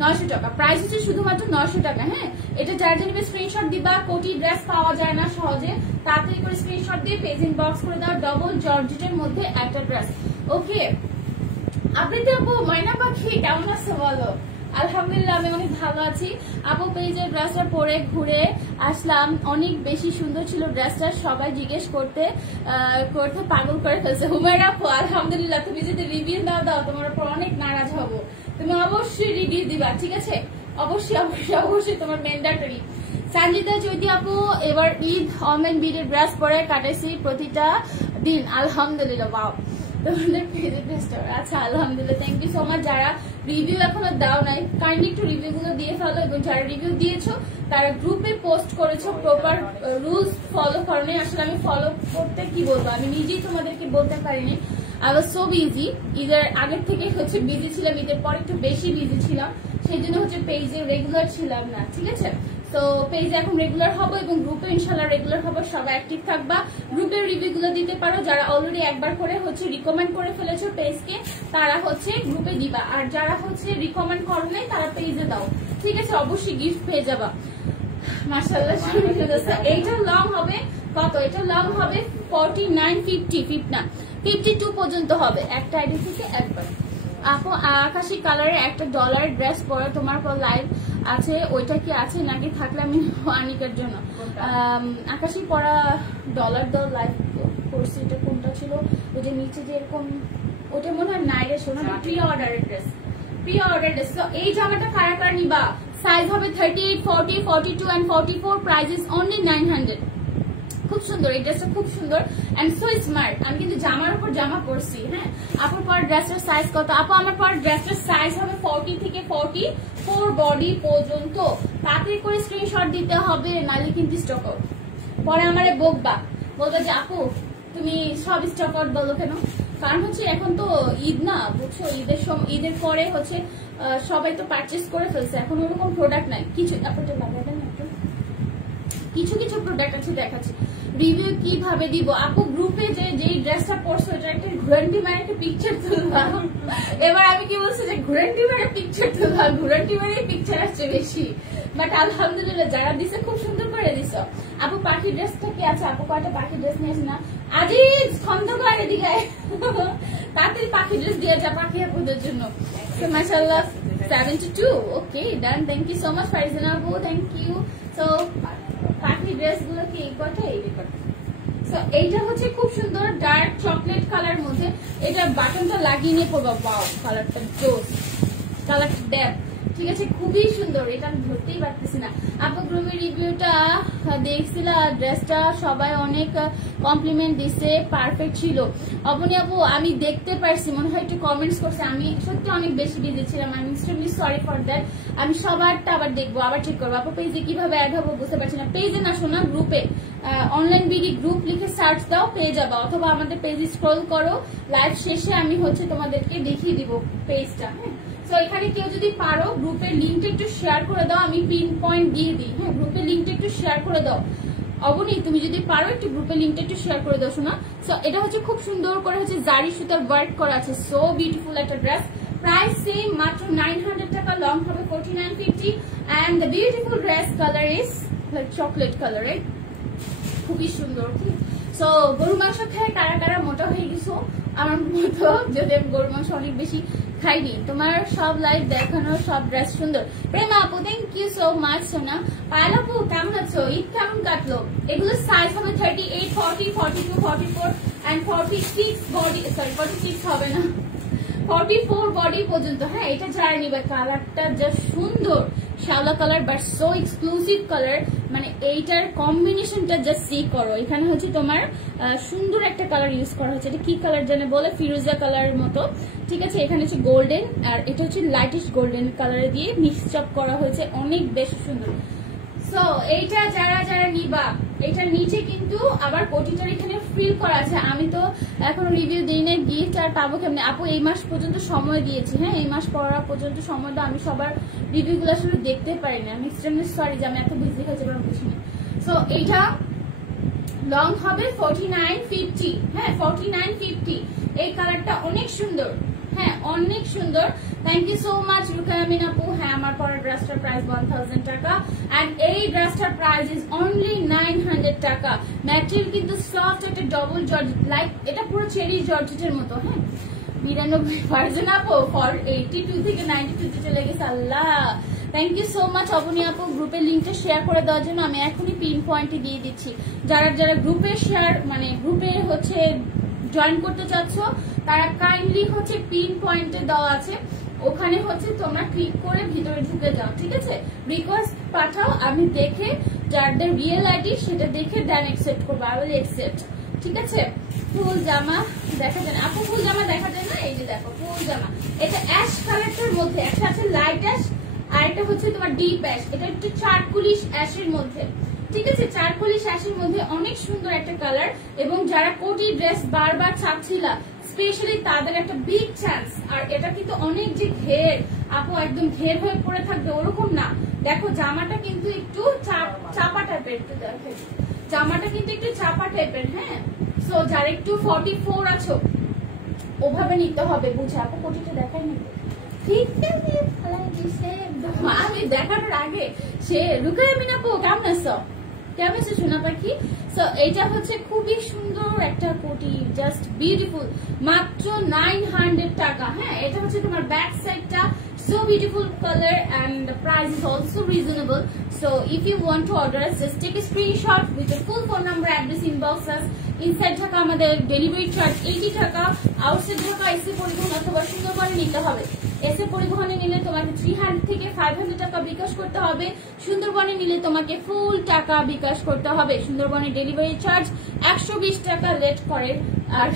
900 টাকা। প্রাইস হচ্ছে শুধুমাত্র 900 টাকা। হ্যাঁ, এটা যার জন্য স্ক্রিনশট দিবা। কোটি ড্রেস পাওয়া যায় না সহজে, তাড়াতাড়ি করে স্ক্রিনশট দিয়ে পেজ ইনবক্স করে দাও। ডবল জর্জেটের মধ্যে একটা ড্রেস। ওকে, আপনি তো আপু ময়না পাখি কেমন আছে বলো? আলহামদুলিল্লাহ আমি অনেক ভালো আছি। আপু পেজের ড্রেসটা পরে ঘুরে আসলাম, অনেক বেশি সুন্দর ছিল ড্রেসটা। সবাই জিজ্ঞেস করতে পাগল করে ফেলছে। হুমায়রা আপু আলহামদুলিল্লাহ, তুমি যদি রিভিউ দাও তোমার উপর অনেক নারাজ হবো। তুমি অবশ্যই রিভিউ দিবা, ঠিক আছে? অবশ্যই অবশ্যই অবশ্যই, তোমার ম্যান্ডেটরি। সঞ্জিতা চৈতি আপু এবার ঈদ অনলাইন বিডের ড্রেস পরে কাটাইছি প্রতিটা দিন, আলহামদুলিল্লাহ। বাও, তোমাদের পেজের ড্রেসটা। আচ্ছা আলহামদুলিল্লাহ, থ্যাংক ইউ সো মাচ। যারা রিভিউ এখনো দাও নাই কাইন্ডলি একটু রিভিউ গুলো দিয়ে ফেলো, এবং যারা রিভিউ দিয়েছো তারা গ্রুপে পোস্ট করেছো, প্রপার রুলস ফলো করনি। আসলে আমি ফলো করতে কি বলবো, আমি নিজেই তোমাদেরকে বলতে পারিনি। আই ওয়াজ সো বিজি, ঈদের আগের থেকে হচ্ছে বিজি ছিলাম, ঈদের পর একটু বেশি বিজি ছিলাম, সেই জন্য হচ্ছে পেজে রেগুলার ছিলাম না, ঠিক আছে? তো পেজে এখন রেগুলার হবো, এবং গ্রুপে ইনশাল্লাহ রেগুলার হবো। সবাই অ্যাক্টিভ থাকবা, গ্রুপের রিভিউ গুলো দিতে পারো। যারা অলরেডি একবার করে হচ্ছে রিকমেন্ড করে ফেলেছো পেজকে, তারা হচ্ছে গ্রুপে দিবা, আর যারা হচ্ছে রিকমেন্ড করো নাই তারা পেজে দাও, ঠিক আছে? অবশ্যই গিফট পেয়ে যাবা। মাশাআল্লাহ, এইটা লং হবে কত? এটা লং হবে 49, 50 না 52 পর্যন্ত হবে একটা আইডি থেকে একবার। আপু আকাশি কালারের একটা ডলার ড্রেস পরে তোমার পর লাইভ আছে, ওইটা কি আছে নাকি? থাকলে আমি আনিকার জন্য। আকাশি পরা ডলার দাও লাইভ করছি, এটা কোনটা ছিল? ওই যে নিচে যে এরকম, ওটা মনে হয় নাইরে শোনা, প্রি অর্ডারের ড্রেস, প্রি অর্ডার ড্রেস। তো এই জামাটা কারা কারা নিবা? সাইজ হবে 38, 40, 42 and 44। Price is only 900। খুব সুন্দর এই ড্রেসটা, খুব সুন্দর এন্ড সো স্মার্ট। আমি কিন্তু জামার উপর জামা পরছি। হ্যাঁ, আপুর পর ড্রেসটার সাইজ কত? আপু আমার পর ড্রেসটার সাইজ হবে 40 থেকে 44 বডি পর্যন্ত। তাড়াতাড়ি করে স্ক্রিনশট দিতে হবে, নালে কিন্তু স্টক আউট। পরে আমারে বকবা, বলবে যে আপু তুমি সব স্টক আউট বলো কেন? কারণ হচ্ছে এখন তো ঈদ না, বুঝছো? ঈদের পরে হচ্ছে সবাই তো পারচেস করে ফেলছে, এখন ওরকম প্রোডাক্ট নাই কিছু। আপনাদের লাগাবেন একটু, কিছু কিছু প্রোডাক্ট আছে দেখাচ্ছি। রিভিউ কিভাবে দিব? আপু গ্রুপে যে ড্রেসটা পরছো এটা একটা ঘুরান্টি মানে একটা পিকচার তুলবা। এবার আমি কি বলছি যে ঘুরান্টি মানে পিকচার তুলবা, ঘুরান্টি মানে পিকচার আসছে বেশি, বাট আলহামদুলিল্লাহ যারা দিছে খুব সুন্দর করে দিছো। আপু পাখি ড্রেসটা কি আছে? আপু কয়টা পাখি ড্রেস নিয়েছে না? আজিজ খন্দকার এদিকে তাড়াতাড়ি পাখি ড্রেস দিয়ে যা পাখি আপুদের জন্য। মাশাআল্লাহ 72। Okay done, thank you so much Farzana আপু, থ্যাংক ইউ। সো পাখি ড্রেস গুলো কি কয়টা? এই কয়টা। সো এইটা হচ্ছে খুব সুন্দর ডার্ক চকলেট কালার মধ্যে, এটা বাটনটা লাগিয়ে নিয়ে পড়বা। ওয়াও, কালারটা জোস, কালারটা ড্যাপ, ঠিক আছে? খুবই সুন্দর, এটা আমি ধরতেই পারতেছি না। আপু গ্রুপের রিভিউটা দেখছিল, ড্রেসটা সবাই অনেক কমপ্লিমেন্ট দিচ্ছে, পারফেক্ট ছিল। অবনী আপু আমি দেখতে পারছি, মনে হয় একটু কমেন্টস করছে। আমি সত্যি অনেক বেশি বিজি ছিলাম, আমি এক্সট্রিমলি সরি ফর দ্যাট। আমি সবারটা আবার দেখবো, আবার চেক করবো। আপু পেজে কিভাবে অ্যাড হবো বুঝতে পারছি না। পেজে না শোনা, গ্রুপে অনলাইন বিডি গ্রুপ লিখে সার্চ দাও, পেয়ে যাবা, অথবা আমাদের পেজে স্ক্রল করো। লাইভ শেষে আমি হচ্ছে তোমাদেরকে দেখিয়ে দিব পেজটা। হ্যাঁ, তো এখানে কেউ যদি পারো গ্রুপের লিঙ্কটা একটু শেয়ার করে দাও, আমি পিন পয়েন্ট দিয়ে দিই। হ্যাঁ, গ্রুপের লিঙ্কটা একটু শেয়ার করে দাও। অবনী তুমি যদি পারো একটু গ্রুপের লিঙ্কটা একটু শেয়ার করে দাও শোনা। সো এটা হচ্ছে খুব সুন্দর করে হচ্ছে জারি সুতার ওয়ার্ক করা আছে, সো বিউটিফুল একটা ড্রেস। প্রাইস সেম, মাত্র 900 টাকা। লং হবে 49, 50 and the beautiful dress color is like chocolate color, right? খুবই সুন্দর। সো গরু মাংস খেয়ে কারা কারা মোটা হয়ে গেছো আমার মতো, যদি আমি গরুর মাংস অনেক বেশি খাইনি। তোমার সব লাইভ দেখানোর সব ড্রেস সুন্দর। প্রেমা আপু থ্যাংক ইউ সো মাচ। সোনা পায়েল আপু কেমন আছো? ঈদ কেমন কাটলো? এগুলো সাইজ হবে 38, 40, 42, 44 and 46 বডি, সরি 46 হবে না, 44 বডি পর্যন্ত। হ্যাঁ, এটা যারা নিবে, কালারটা যা সুন্দর, শ্যাওলা colour but so exclusive colour, মানে এইটার কম্বিনেশনটা জাস্ট সি করো। এখানে হচ্ছে তোমার সুন্দর একটা কালার ইউজ করা হয়েছে, এটা কি কালার জানে বলে, ফিরোজা কালারের মতো, ঠিক আছে। এখানে হচ্ছে গোল্ডেন, আর এটা হচ্ছে লাইটিশ গোল্ডেন কালারে দিয়ে মিক্স আপ করা হয়েছে, অনেক বেশি সুন্দর। সো এইটা যারা যারা নিবা, এটার নিচে কিন্তু আবার কোটিটার এখানে ফিল করা আছে। আমি তো এখনো রিভিউ দিই না, গিফট আর পাবো কেমনে আপু? এই মাস পর্যন্ত সময় দিয়েছি, হ্যাঁ এই মাস পড়া পর্যন্ত সময় দাও। আমি সবার রিভিউ গুলো আসলে দেখতে পারি না, আমি এক্সট্রিমলি সরি যে আমি এত বিজি হয়েছে আমার পিছনে। সো এইটা লং হবে 49-50, হ্যাঁ 49-50। এই কালারটা অনেক সুন্দর, হ্যাঁ অনেক সুন্দর। থ্যাংক ইউ সো মাচ রুকায়ামিন আপু। হ্যাঁ আমার পরের ড্রেসটার প্রাইস 1000 টাকা এন্ড এই ড্রেসটার প্রাইস ইজ অনলি 900 টাকা। ম্যাটেরিয়াল কিন্তু সফট, একটা ডবল জর্জেট, লাইক এটা পুরো চেরি জর্জেটের মতো। হ্যাঁ 99% আপু, 82 থেকে 92 তে চলে গেছে। আল্লাহ thank you so much Aboni আপু, গ্রুপের লিঙ্কটা শেয়ার করে দেওয়ার জন্য। আমি এখনই পিন পয়েন্টে দিয়ে দিচ্ছি, যারা যারা গ্রুপে শেয়ার মানে গ্রুপে হচ্ছে জয়েন করতে চাচ্ছ তারা কাইন্ডলি হচ্ছে পিন পয়েন্টে দেওয়া আছে, ওখানে হচ্ছে তোমরা ক্লিক করে ভিতরে ঢুকে যাও, ঠিক আছে। রিকোয়েস্ট পাঠাও, আমি দেখে যাদের রিয়েল আইডি সেটা দেখে দেন অ্যাকসেপ্ট করবো, আই উইল অ্যাকসেপ্ট, ঠিক আছে। ফুল জামা দেখা যায় না আপু? ফুল জামা দেখা যায় না, এই যে দেখো ফুল জামা, এটা অ্যাশ কালারটার মধ্যে, একটা আছে লাইট অ্যাশ আর এটা হচ্ছে তোমার ডিপ অ্যাশ, এটা একটু চারকুলিশ অ্যাশের মধ্যে, ঠিক আছে। চারকুলিশ অ্যাশের মধ্যে অনেক সুন্দর একটা কালার, এবং যারা কোটি ড্রেস বারবার চাচ্ছিলা স্পেশালি তাদের একটা বিগ চান্স। আর এটা কিন্তু অনেক যে ঘের আপু, একদম ঘের হয়ে পড়ে থাকবে ওরকম না। দেখো জামাটা কিন্তু একটু চাপা টাইপের, একটু দেখো জামাটা কিন্তু একটু চাপা টাইপের, হ্যাঁ। সো যারা একটু 44 আছো ওভাবে নিতে হবে বুঝে। আপু কোটিটা দেখাই নিতে, ঠিক আছে আমি দেখানোর আগে সে রুকায়ামিন আপু কেমন আছো? কেমন আছে সোনা পাখি? সো এইটা হচ্ছে খুবই সুন্দর একটা কোটি, জাস্ট বিউটিফুল, মাত্র 900 টাকা। হ্যাঁ এটা হচ্ছে তোমার ব্যাক সাইডটা, so beautiful color and the price is also reasonable. So if you want to order us, just take a screenshot with your full phone number, address, inbox us. Inside Dhaka আমাদের delivery charge 80 টাকা, outside Dhaka এসে পরিবহন অথবা সুন্দরবনে নিতে হবে। এসে পরিবহনে নিলে তোমাকে 300 থেকে 500 টাকা বিকাশ করতে হবে, সুন্দরবনে নিলে তোমাকে ফুল টাকা বিকাশ করতে হবে। সুন্দরবনে ডেলিভারি চার্জ 120 টাকা লেট করে, আর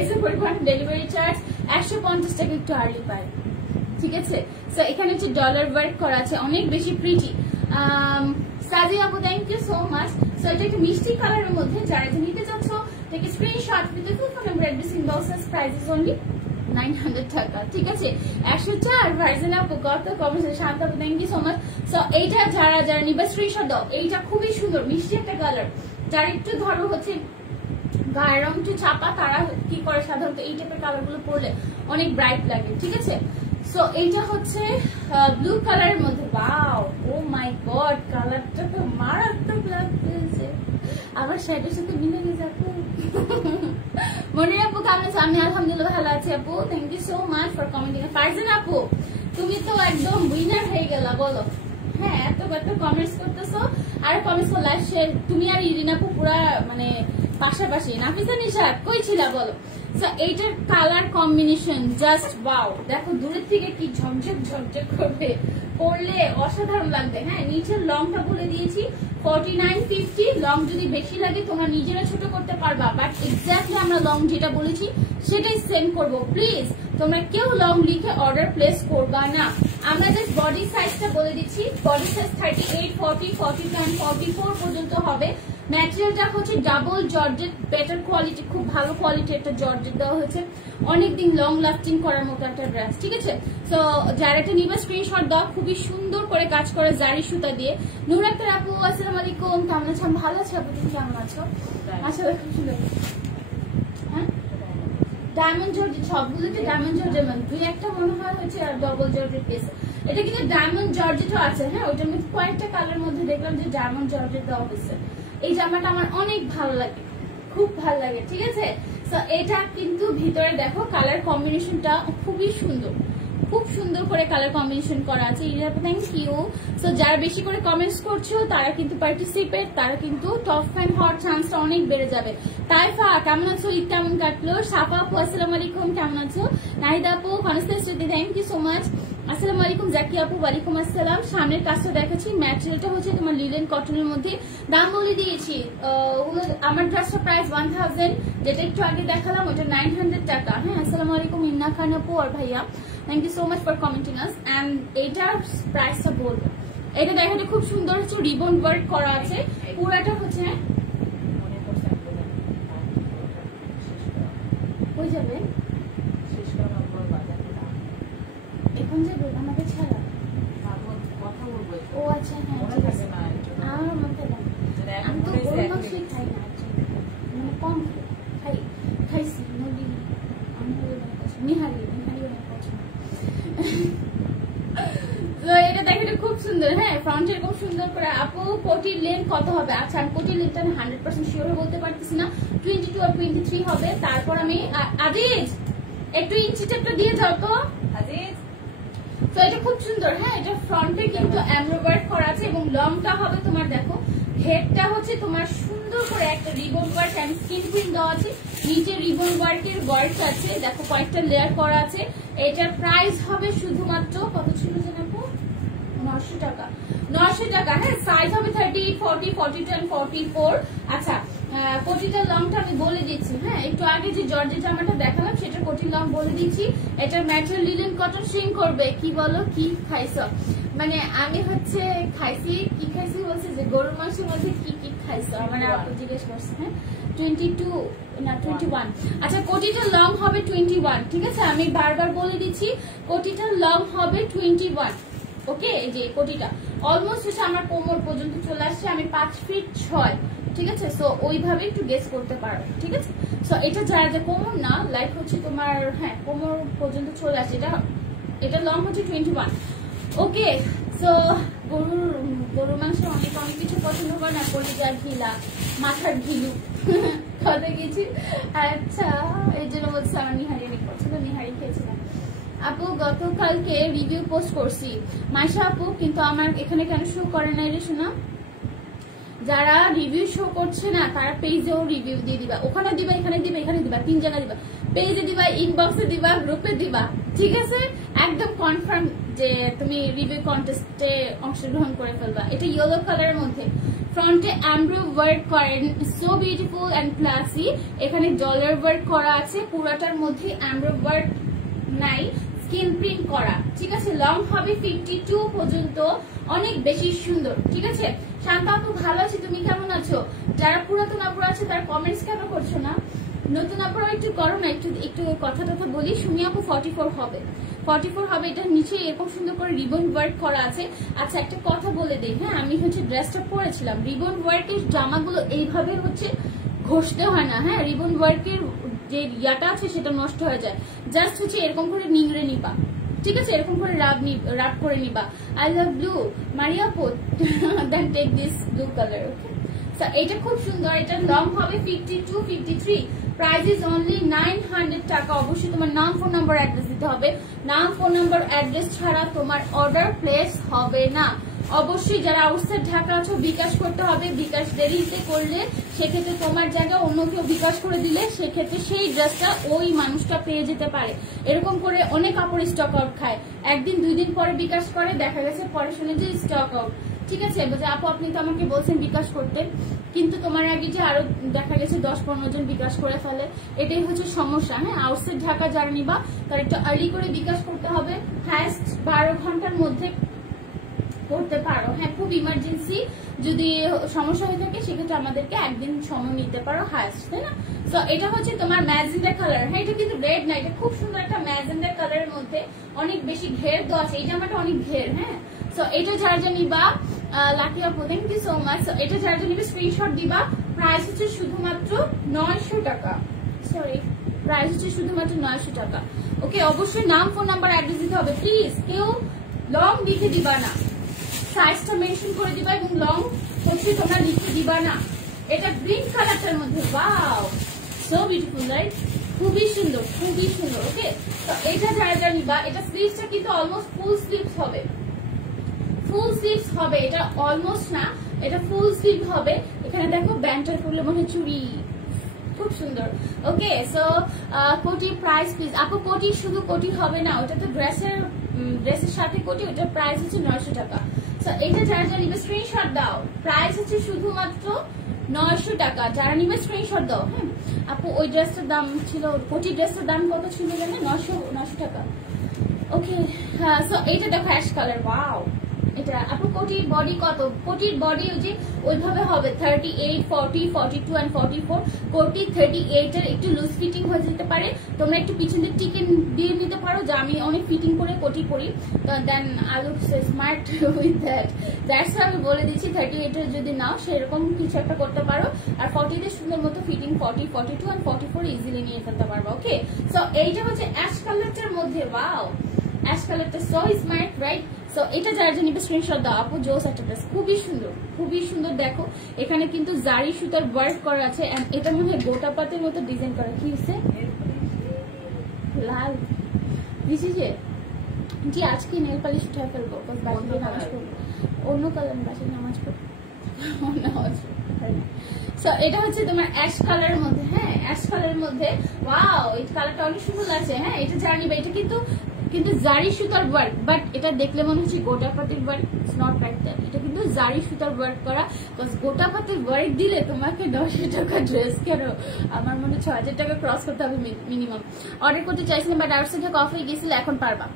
এসে পরিবহন ডেলিভারি চার্জ 150 টাকা একটু আর্লি পায়, ঠিক আছে। সো এখানে হচ্ছে ডলার ওয়ার্ক করা আছে, অনেক বেশি প্রিটি। সাজিয়া আপু thank you so much. So এটা একটা মিষ্টি কালারের মধ্যে, যারা এটা নিতে চাচ্ছ take a screenshot with the full phone number, address, inbox us. Price is only 900 টাকা, ঠিক আছে। 104 ভার্জন আপু কত কমেছে, শান্ত আপু thank you so much. So এইটা যারা যারা নিবা স্ক্রিনশট দাও, এইটা খুবই সুন্দর মিষ্টি একটা কালার। যারা একটু ধরো হচ্ছে গায়ের রং একটু চাপা, তারা কি করে সাধারণত এই টাইপের কালার গুলো পরলে অনেক ব্রাইট লাগে, ঠিক আছে। সো এইটা হচ্ছে ব্লু কালারের মধ্যে, ওয়াও ও মাই গড কালারটা তো মারাত্মক লাগতেছে, আমার শাড়ির সাথে মিলে গেছে আপু। মনে আপু কেমন আছে? আমি আলহামদুলিল্লাহ ভালো আছি আপু, thank you so much for commenting. Farzan আপু তুমি তো একদম উইনার হয়ে গেলা, বলো। হ্যাঁ এত কমেন্টস করতেছো, আর কমেন্টস লাইভ শেয়ার, তুমি আর ইরিন আপু পুরা মানে পাশাপাশি। নাফিসা নিশাত কই ছিলা বলো। সো এইটার কালার কম্বিনেশন জাস্ট ওয়াও, দেখো দূরের থেকে কি ঝকঝক ঝকঝক করবে, পরলে অসাধারণ লাগবে। হ্যাঁ নিচের লংটা বলে দিয়েছি 49-50, লং যদি বেশি লাগে তোমরা নিজেরা ছোট করতে পারবা, বাট এক্স্যাক্টলি আমরা লং যেটা বলেছি সেটাই সেন্ড করবো। প্লিজ তোমরা কেউ লং লিখে অর্ডার প্লেস করবা না, আমরা জাস্ট বডি সাইজটা বলে দিচ্ছি। বডি সাইজ 38, 40, 42 and 44 পর্যন্ত হবে। ম্যাটেরিয়ালটা হচ্ছে ডাবল জর্জেট, বেটার কোয়ালিটি, খুব ভালো কোয়ালিটি একটা জর্জেট দেওয়া হয়েছে, অনেকদিন লং লাস্টিং করার মতো একটা ড্রেস, ঠিক আছে। সো যারা এটা নিবা স্ক্রিনশট দাও, খুবই সুন্দর করে কাজ করে জারি সুতা দিয়ে। নূর আক্তার আপু আসসালামু আলাইকুম, কেমন আছো? ভালো আছি আপু, তুমি কেমন আছো? আসলে খুব সুন্দর। হ্যাঁ ডায়মন্ড জর্জেট, সবগুলোতে ডায়মন্ড জর্জেট, মানে দুই একটা মনে হয় হচ্ছে ডবল জর্জেট পেয়েছে। এটা কিন্তু ডায়মন্ড জর্জেটও আছে, হ্যাঁ ওইটার মধ্যে কয়েকটা কালার মধ্যে দেখলাম যে ডায়মন্ড জর্জেট দেওয়া হয়েছে। এই জামাটা আমার অনেক ভালো লাগে, খুব ভালো লাগে, ঠিক আছে। এটা কিন্তু ভিতরে দেখো কালার কম্বিনেশনটা খুবই সুন্দর, খুব সুন্দর করে কালার কম্বিনেশন করা আছে। Thank you. সো যারা বেশি করে কমেন্টস করছো তারা কিন্তু পার্টিসিপেট, তারা কিন্তু টপ ফ্যান হওয়ার চান্সটা অনেক বেড়ে যাবে। তাইফা কেমন আছো? ঈদ কেমন কাটলো? সাফা আপু আসসালামু আলাইকুম, কেমন আছো? নাহিদা আপু কনস্টেন্সি থ্যাংক ইউ সো মাচ। আসসালামু আলাইকুম জাকি আপু, ওয়ালাইকুম আসসালাম। সামনের কাজটা দেখাচ্ছি, ম্যাটেরিয়ালটা হচ্ছে তোমার লিলেন কটনের মধ্যে। দাম বলে দিয়েছি, আমার ড্রেসটা প্রাইস 1000, যেটা একটু আগে দেখালাম ওটা 900 টাকা। হ্যাঁ, আসসালামু আলাইকুম ইন্না খান আপু আর ভাইয়া, thank you so much for commenting us. And এইটার প্রাইসটা বলবো, এটা দেখেন খুব সুন্দর হচ্ছে রিবন ওয়ার্ক করা আছে, পুরাটা হচ্ছে হয়ে যাবে এখন যাবে আমাকে ছাড়া। ও আচ্ছা, হ্যাঁ ঠিক আছে। আমার মতে আমি তো গরু মাংসই খাই না, মানে কম খাইছি নদী, আমি নিহারি অনেক পছন্দ। এটা দেখেন খুব সুন্দর। হ্যাঁ, ফ্রন্ট এরকম সুন্দর করে। আপু কোটির লেন্থ কত হবে? আচ্ছা, আমি কোটির লেন্থটা আমি 100% শিওর বলতে পারতেছি না, 22 আর 23 হবে। তারপর আমি আজিজ একটু ইঞ্চিটা দিয়ে যাও তো আজিজ। তো এটা খুব সুন্দর। হ্যাঁ, এটা ফ্রন্টে কিন্তু এমব্রয়ডারি করা আছে এবং লংটা হবে তোমার দেখো, হেডটা হচ্ছে তোমার সুন্দর করে একটা ribbon work and skin print দেওয়া আছে, নিচে রিবন ওয়ার্কের ওয়ার্ক আছে, দেখো কয়েকটা লেয়ার করা আছে। এটার প্রাইস হবে শুধুমাত্র কত ছিল জানো? 900 টাকা। 900 টাকা। হ্যাঁ, সাইজ হবে 30, 40, 42 and 44। আচ্ছা, কোটিটার লংটা আমি বলে দিচ্ছি। হ্যাঁ, একটু আগে যে জর্জেট জামাটা দেখালাম সেটার কোটির লং বলে দিচ্ছি। এটার ম্যাটেরিয়াল লিনেন কটন সিং করবে। কি বলো, কি খাইছো? মানে আমি হচ্ছে খাইছি, কি খাইছি বলছে যে গরুর মাংসের মধ্যে কি কি খাইছো, আমার আপু জিজ্ঞেস করছে। হ্যাঁ, 22 না 21। আচ্ছা, কোটিটার লং হবে 21, ঠিক আছে? আমি বারবার বলে দিচ্ছি, কোটিটার লং হবে 21। ওকে, এই যে কোটিটা অলমোস্ট হচ্ছে আমার কোমর পর্যন্ত চলে আসছে, আমি 5 ফিট 6, ঠিক আছে? সো ওইভাবে একটু গেস করতে পারো, ঠিক আছে? সো এটা যারা কোমর না, লাইক হচ্ছে তোমার, হ্যাঁ কোমর পর্যন্ত চলে আসছে। এটা লং হচ্ছে 21। ওকে, সো গরুর মাংস অনেক কিছু পছন্দ করে না, কলিজার ঘিলা, মাথার ঘিলু কথা গেছি। আচ্ছা, এই জন্য বলছে আমার নিহারি অনেক পছন্দ, নিহারি খেয়েছিলাম। আপু গতকালকে রিভিউ পোস্ট করছি মাইশা আপু, কিন্তু আমার এখানে কেন শো করে না রে শোনা? যারা রিভিউ শো করছে না তারা পেজেও রিভিউ দিয়ে দিবা, ওখানে দিবা, এখানে দিবা, এখানে দিবা, 3 জায়গায় দিবা, পেজে দিবা, ইনবক্সে দিবা, গ্রুপে দিবা, ঠিক আছে? একদম কনফার্ম যে তুমি রিভিউ কন্টেস্টে অংশগ্রহণ করে ফেলবা। এটা ইয়েলো কালারের মধ্যে, ফ্রন্টে এমব্রয়ডারি ওয়ার্ক করেন, সো বিউটিফুল এন্ড ক্লাসি। এখানে ডলার ওয়ার্ক করা আছে, পুরাটার মধ্যে এমব্রয়ডারি ওয়ার্ক নাই, স্কিন প্রিন্ট করা, ঠিক আছে? লং হবে 52 পর্যন্ত, অনেক বেশি সুন্দর, ঠিক আছে? শান্তা আপু ভালো আছি, তুমি কেমন আছো? যারা পুরাতন আপুরা আছে তারা কমেন্টস কেন করছো না? নতুন আপুরা একটু করো না, একটু কথা বলি। সুমি আপু 44 হবে, 44 হবে। এটার নিচে এরকম সুন্দর করে রিবন ওয়ার্ক করা আছে। আচ্ছা, একটা কথা বলে দিই, হ্যাঁ আমি হচ্ছে ড্রেসটা পরেছিলাম, রিবন ওয়ার্কের জামাগুলো এইভাবে হচ্ছে ঘষতে হয় না। হ্যাঁ, রিবন ওয়ার্কের যে ইয়াটা আছে সেটা নষ্ট হয়ে যায়, জাস্ট হচ্ছে এরকম করে নিংড়ে নিবা, ঠিক আছে? এরকম করে রাব করে নিবা। আই লাভ ব্লু মারিয়া পোত, then take this blue colour. Okay, এটা খুব সুন্দর। এটা লং হবে 52, 53, প্রাইস ইজ অনলি 900 টাকা। অবশ্যই তোমার নাম, ফোন নাম্বার, অ্যাড্রেস দিতে হবে। নাম, ফোন নাম্বার, অ্যাড্রেস ছাড়া তোমার অর্ডার প্লেস হবে না। অবশ্যই যারা আউটসাইড ঢাকা আছো বিকাশ করতে হবে। বিকাশ দেরিতে করলে সেক্ষেত্রে তোমার জায়গায় অন্য কেউ বিকাশ করে দিলে সেক্ষেত্রে সেই ড্রেসটা ওই মানুষটা পেয়ে যেতে পারে। এরকম করে অনেক কাপড় স্টক আউট খায়, 1 দিন 2 দিন পরে বিকাশ করে, দেখা গেছে পরে শুনে যে স্টক আউট, ঠিক আছে? আপু আপনি তো আমাকে বলছেন বিকাশ করতে, কিন্তু তোমার আগে যে আরো দেখা গেছে 10-15 জন বিকাশ করে ফেলে, এটাই হচ্ছে সমস্যা। হ্যাঁ, আউটসাইড ঢাকা যারা নিবা তার একটু আর্লি করে বিকাশ করতে হবে, হাইস্ট 12 ঘন্টার মধ্যে করতে পারো। হ্যাঁ, খুব ইমার্জেন্সি যদি সমস্যা হয়ে থাকে সেক্ষেত্রে আমাদেরকে 1 দিন সময় নিতে পারো হাইস্ট, তাই না? তো এটা হচ্ছে তোমার ম্যাজেন্ডা কালার। হ্যাঁ, এটা কিন্তু রেড না, এটা খুব সুন্দর একটা ম্যাজেন্ডা কালারের মধ্যে অনেক বেশি ঘের দেওয়া আছে। এই জামাটা অনেক ঘের। হ্যাঁ, সো এটা যারা যা নিবা, লাকি আপু থ্যাংক ইউ সো মাচ। এটা যারা যা নিবে স্ক্রিনশট দিবা। প্রাইস হচ্ছে শুধুমাত্র 900 টাকা, সরি প্রাইস হচ্ছে শুধুমাত্র 900 টাকা। ওকে, অবশ্যই নাম, ফোন নাম্বার, অ্যাড্রেস দিতে হবে। প্লিজ কেউ লং লিখে দিবা না, সাইজটা মেনশন করে দিবা এবং লং হচ্ছে তোমরা লিখে দিবা না। এটা গ্রিন কালারটার মধ্যে, ওয়াও সো বিউটিফুল রাইট, খুবই সুন্দর খুবই সুন্দর। ওকে, তো এটা যারা যারা নিবা, এটা স্লিভসটা কিন্তু অলমোস্ট ফুল স্লিভস হবে, ফুল স্লিভস হবে, এটা অলমোস্ট না, এটা ফুল স্লিভ হবে। এখানে দেখো ব্যান্ডটা করলে মনে হয় চুড়ি, খুব সুন্দর। ওকে, সো কোটি প্রাইস প্লিজ আপু। কোটি শুধু কোটি হবে না, ওটা তো ড্রেসের সাথে কোটি, ওটার প্রাইস হচ্ছে 900 টাকা। সো এটা যারা যারা নিবে স্ক্রিনশট দাও, প্রাইস হচ্ছে শুধুমাত্র 900 টাকা। যারা নিবে স্ক্রিনশট দাও। হ্যাঁ আপু, ওই ড্রেসটার দাম ছিল, কোটি ড্রেসের দাম কত ছিল জানে? 900 টাকা। ওকে, হ্যাঁ, সো এইটা দেখো অ্যাশ কালার, ওয়াও। এটা আপু কোটির বডি কত? কোটির বডি যে ওইভাবে হবে 38, 40, 42 and 44। কোটি 38 এর একটু লুজ ফিটিং হয়ে যেতে পারে, তোমরা একটু পিছন দিয়ে টিকেন দিয়ে নিতে পারো, যে আমি অনেক ফিটিং করে কোটি পরি, তো then I look smart with that. That's আমি বলে দিচ্ছি 38 এর যদি নাও সেরকম কিছু একটা করতে পারো, আর 40 তে সুন্দর মতো ফিটিং 40, 42 and 44 ইজিলি নিয়ে ফেলতে পারবো। ওকে, সো এইটা হচ্ছে অ্যাশ কালারটার মধ্যে, ওয়াও অ্যাশ কালারটা সো স্মার্ট রাইট। সো এটা যারা যে নিবে স্ক্রিনশট দাও আপু, জোস একটা ড্রেস, খুবই সুন্দর খুবই সুন্দর। দেখো এখানে কিন্তু জারি সুতার ওয়ার্ক করা আছে, এন্ড এটা মনে হয় গোটা পাতের মতো ডিজাইন করা। কি হচ্ছে লাল দিছি যে জি, আজকে নেল পালিশ উঠায় ফেলবো, বাড়িতে নামাজ পড়বো, অন্য কালার বাসায় নামাজ পড়বো। সো এটা হচ্ছে তোমার অ্যাশ কালারের মধ্যে, হ্যাঁ অ্যাশ কালারের মধ্যে, ওয়াও এই কালারটা অনেক সুন্দর লাগছে। হ্যাঁ এটা যারা নিবে, এটা কিন্তু জারি সুতার ওয়ার্ক, বাট এটা দেখলে মনে হচ্ছে গোটা পাতির work, it's not like that. এটা কিন্তু জারি সুতার ওয়ার্ক করা, বিকজ গোটা পাতির ওয়ার্ক দিলে তোমাকে 900 টাকা ড্রেস, কেন আমার মনে 6000 টাকা ক্রস করতে হবে মিনিমাম। অর্ডার করতে চাইছিলাম বাট আউট সাইড অফ হয়ে গেছিল, এখন পারবা,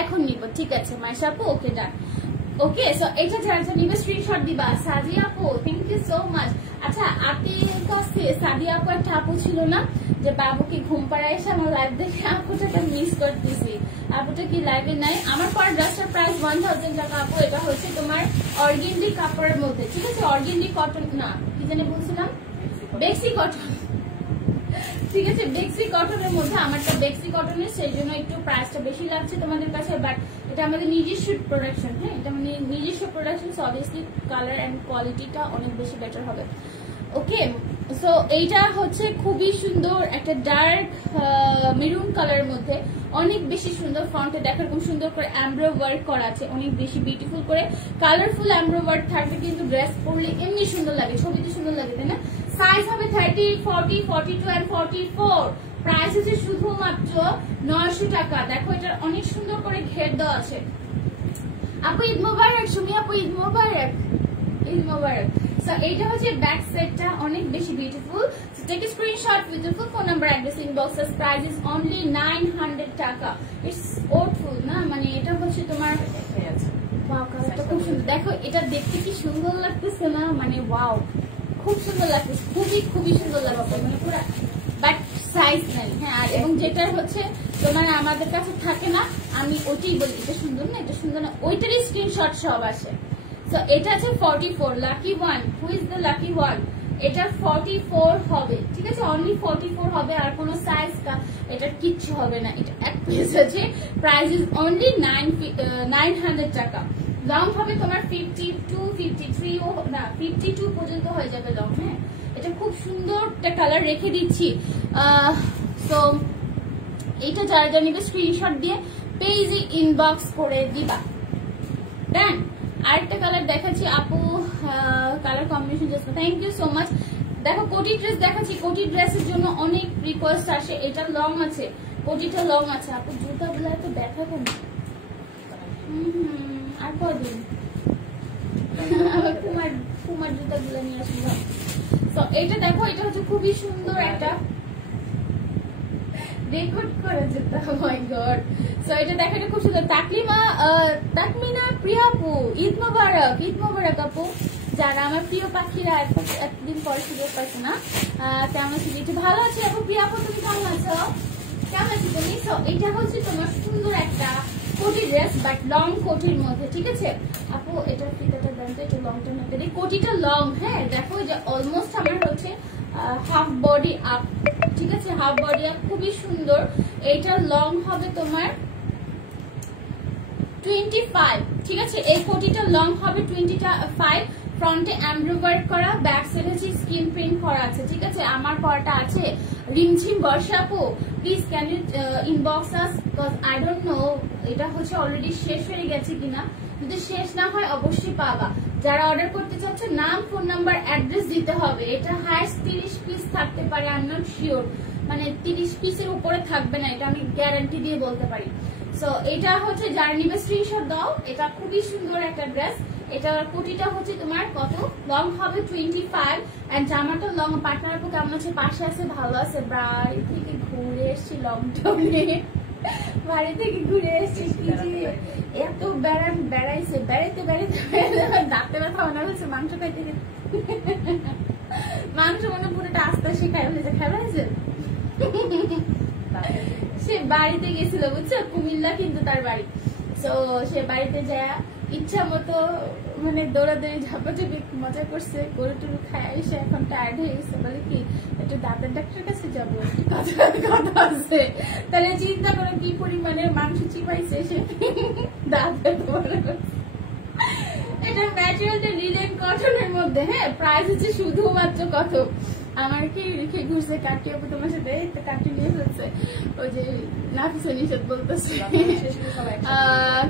এখন নিব। ঠিক আছে মাইশা আপু, ওকে ডান। ওকে, সো এটা যারা যারা নিবে স্ক্রিনশট দিবা। সাদিয়া আপু, থ্যাংক ইউ সো মাচ। আচ্ছা, আপের কাছে সাদিয়া আপু একটা আপু ছিল না, যে বাবুকে ঘুম পাড়ায় এসে আমার লাইভ দেখে, আপুটাকে মিস করতেছি। আপুটা কি লাইভে নাই? আমার পর ড্রেসটার প্রাইস 1000 টাকা আপু। এটা হচ্ছে তোমার অর্গেন্ডি কাপড়ের মধ্যে, ঠিক আছে, অর্গেন্ডি কটন না, কি জানি বলছিলাম, বেক্সি কটন, ঠিক আছে, বেক্সি কটনের মধ্যে। আমারটা বেক্সি কটনের, সেই জন্য একটু প্রাইসটা বেশি লাগছে তোমাদের কাছে, বাট এটা আমাদের নিজস্ব প্রোডাকশন। হ্যাঁ এটা মানে নিজস্ব production, so obviously colour and কোয়ালিটিটা অনেক বেশি বেটার হবে। ওকে, সো এইটা হচ্ছে খুবই সুন্দর একটা ডার্ক মেরুন কালারের মধ্যে, অনেক বেশি সুন্দর। ফ্রন্টে দেখো এরকম সুন্দর করে এমব্রয়ডারি ওয়ার্ক করা আছে, অনেক বেশি বিউটিফুল করে কালারফুল এমব্রয়ডারি ওয়ার্ক থাকবে, কিন্তু ড্রেস পরলে এমনি সুন্দর লাগে, ছবিতে সুন্দর লাগে, তাই না? সাইজ হবে 30, 40, 42 and 44। প্রাইস হচ্ছে শুধুমাত্র 900 টাকা। দেখো এটার অনেক সুন্দর করে ঘের দেওয়া আছে। আপু ঈদ মোবারক, সুমি আপু ঈদ মোবারক, ঈদ মোবারক। সো এইটা হচ্ছে ব্যাক সেটটা, অনেক বেশি beautiful. So take a screenshot with your full phone number, address, inboxes. Price is only 900 টাকা। ইটস ওটফুল না, মানে এটা হচ্ছে তোমার ওয়াও, কালারটা খুব সুন্দর। দেখো এটা দেখতে কি সুন্দর লাগতেছে না, মানে ওয়াও খুব সুন্দর লাগতেছে, খুবই খুবই সুন্দর লাগছে, মানে পুরো, বাট সাইজ নাই। হ্যাঁ, এবং যেটা হচ্ছে তোমার আমাদের কাছে থাকে না, আমি ওইটাই বলি এটা সুন্দর না, এটা সুন্দর না, ওইটারই স্ক্রিনশট সব আসে। সো এটা আছে 44, lucky one, who is the lucky one? এটা 44 হবে, ঠিক আছে, অনলি 44 হবে, আর কোনো সাইজ এটা কিচ্ছু হবে না। এটা এক পিস আছে, প্রাইস ইজ অনলি 900 টাকা। লং হবে তোমার 52, 53 ও না 52 পর্যন্ত হয়ে যাবে লং। হ্যাঁ এটা খুব সুন্দর একটা কালার রেখে দিচ্ছি। সো এইটা যারা যারা নিবে স্ক্রিনশট দিয়ে পেজে ইনবক্স করে দিবা। দেন আরেকটা কালার দেখাচ্ছি আপু, colour combination just thank you so much. দেখো কোটি ড্রেস দেখাচ্ছি, কোটি ড্রেসের জন্য অনেক রিকোয়েস্ট আসে, এটা লং আছে, কোটিটা লং আছে। আপু জুতাগুলো এত ব্যথা কেন? আর কদিন কুমার জুতাগুলো নিয়ে আসবো। তো এটা দেখো, এটা হচ্ছে খুবই সুন্দর একটা রেকর্ড করা জুতা, মাই গড। সো এটা দেখো, এটা খুব সুন্দর। তাকমিনা প্রিয়া আপু, ঈদ মোবারক, ঈদ মোবারক আপু। যারা আমার প্রিয় পাখিরা এতদিন পরে সুযোগ পাচ্ছে না, কেমন আছি? একটু ভালো আছি আপু। প্রিয়া আপু তুমি কেমন আছো? কেমন আছি তুমি? সো এটা হচ্ছে তোমার সুন্দর একটা কোটি ড্রেস, বাট লং কোটির মধ্যে, ঠিক আছে আপু। এটা ফিতাটা দেন তো, এটা লংটা না দিই, কোটিটা লং। হ্যাঁ দেখো যে অলমোস্ট আমার হচ্ছে হাফ বডি আপ, ঠিক আছে, হাফ বডি আপ, খুবই সুন্দর। এইটা লং হবে তোমার 25, ঠিক আছে, এই কোটিটা লং হবে 25। ফ্রন্টে এমব্রয়ডারি ওয়ার্ক করা, ব্যাক সাইডে হচ্ছে স্ক্রিন প্রিন্ট করা আছে, ঠিক আছে। আমার পরটা আছে রিমঝিম বর্ষা আপু please can you inbox us, because I don't know এটা হচ্ছে অলরেডি শেষ হয়ে গেছে কিনা। যদি শেষ না হয় অবশ্যই পাবা। যারা অর্ডার করতে চাচ্ছে নাম, ফোন নাম্বার, অ্যাড্রেস দিতে হবে। এটা হাইস্ট 30 পিস থাকতে পারে, আই এম নট শিওর, মানে 30 পিসের উপরে থাকবে না, এটা আমি গ্যারান্টি দিয়ে বলতে পারি। সো এটা হচ্ছে যারা নিবে স্ক্রিনশট দাও। এটা খুবই সুন্দর একটা ড্রেস। এটার কোটিটা হচ্ছে তোমার কত লং হবে 25 এন্ড জামাটা লং। পার্টনার আপু কেমন আছে? পাশে আছে, ভালো আছে। বাড়ি থেকে ঘুরে এসছি, লং টাউনে বাড়ি থেকে ঘুরে এসছি। এত বেড়াইছে, বেড়াইতে দাঁতে ব্যথা মনে হচ্ছে, মাংস খাইতে মাংস মনে পুরোটা আস্তে আস্তে খাই হয়েছে, খাই হয়েছে। সে বাড়িতে গেছিল বুঝছো, কুমিল্লা কিন্তু তার বাড়ি। তো সে বাড়িতে যায় ইচ্ছা মতো মানে দৌড়াদৌড়ি ঝাপাঝাপি মজা করছে, গরু টুরু খায় এসে এখন টায়ার্ড হয়ে গেছে। বলে কি একটু দাঁতের ডাক্তার কাছে যাবো, কথা আছে। তাহলে চিন্তা করো কি পরিমাণে মাংস চিপাইছে সে দাঁতের। এটা ম্যাটেরিয়ালটা লিনেন কটনের মধ্যে। হ্যাঁ, প্রাইস হচ্ছে শুধুমাত্র কত, আমার কি রেখে ঘুরছে কাটি আপু তোমার সাথে, কাটি নিয়ে ফেলছে। ওই যে নাফিসা নিষেধ বলতেছে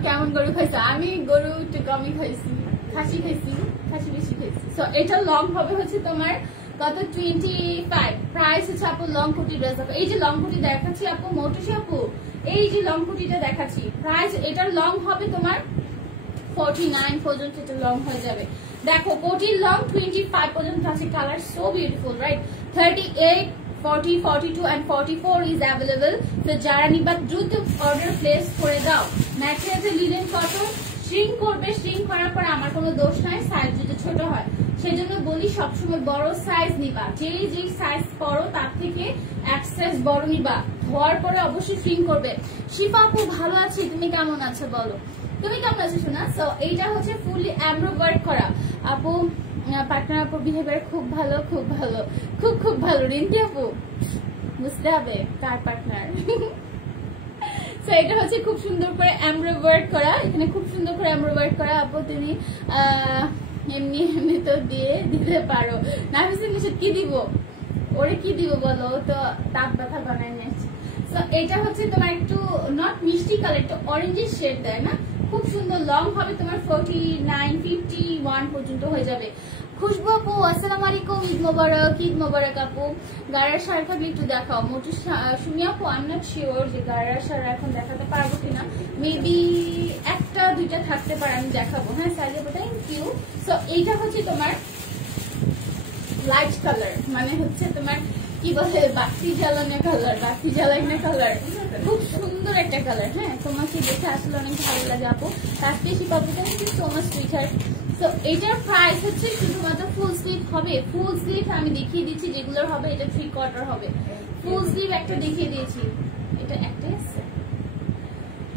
কেমন গরু খাইছে। আমি গরু একটু কমই খাইছি, খাসি খাইছি, খাসি বেশি খাইছি। সো এটা লং হবে হচ্ছে তোমার কত 25। প্রাইস হচ্ছে আপু লং কুটি ড্রেস আপু। এই যে লং কুটি দেখাচ্ছি আপু, মোটুসি আপু এই যে লং কুটিটা দেখাচ্ছি, প্রাইস এটার লং হবে তোমার 49 পর্যন্ত, এটা লং হয়ে যাবে। দেখো কোটির লং 25 পর্যন্ত আছে। Colour so beautiful right. 38, 40, 42 and 44 is available. তো যারা নিবা দ্রুত অর্ডার প্লেস করে দাও। ম্যাটেরিয়ালটা লিনেন কটন, শ্রিঙ্ক করবে, শ্রিঙ্ক করার পর আমার কোনো দোষ নাই, সাইজ যদি ছোট হয়। সেজন্য বলি সবসময় বড় সাইজ নিবা, যে সাইজ পরো তার থেকে এক সাইজ বড় নিবা। ধোয়ার পরে অবশ্যই শ্রিঙ্ক করবে। শিফা আপু ভালো আছি, তুমি কেমন আছো বলো, তুমি কেমন আছো শোনা? সো এইটা হচ্ছে ফুললি এমব্রো ওয়ার্ক করা আপু। পার্টনার আপু বিহেভিয়ার খুব ভালো, খুব ভালো, খুব ভালো। রিঙ্কি আপু বুঝতে হবে কার পার্টনার। সো এটা হচ্ছে খুব সুন্দর করে এমব্রো ওয়ার্ক করা, এখানে খুব সুন্দর করে এমব্রো ওয়ার্ক করা আপু। তুমি এমনি তো দিয়ে দিতে পারো। নাফিসের নিষেধ কি দিব, ওরে কি দিব বলো তো, তাপ ব্যথা বানায় নিয়েছি। সো এটা হচ্ছে তোমার একটু নট মিষ্টি কালার, একটু অরেঞ্জের শেড দেয় না, খুব সুন্দর। লং হবে তোমার 49, 51 পর্যন্ত হয়ে যাবে। খুশবু আপু আসসালামু আলাইকুম, ঈদ মোবারক। ঈদ মোবারক আপু। গাড়ার শাড়ি থাকলে একটু দেখাও। মোটু সুমি আপু আই এম নট শিওর যে গাড়ার শাড়ি এখন দেখাতে পারবো কিনা, মেবি একটা দুইটা থাকতে পারে, আমি দেখাবো। হ্যাঁ সাইজে থ্যাংক ইউ। সো এইটা হচ্ছে তোমার লাইট কালার, মানে হচ্ছে তোমার কি বলে বাতি জ্বালানো কালার, বাতি জ্বালানো কালার, খুব সুন্দর একটা কালার। হ্যাঁ তোমাকে দেখে আসলে অনেক ভালো লাগে আপু। তার বেশি পাবো, thank you so much sweetheart. তো এটার প্রাইস হচ্ছে শুধুমাত্র ফুল স্লিভ হবে। ফুল স্লিভ আমি দেখিয়ে দিচ্ছি যেগুলোর হবে, এটা 3/4 হবে। ফুল স্লিভ একটা দেখিয়ে দিয়েছি, এটা একটাই আছে।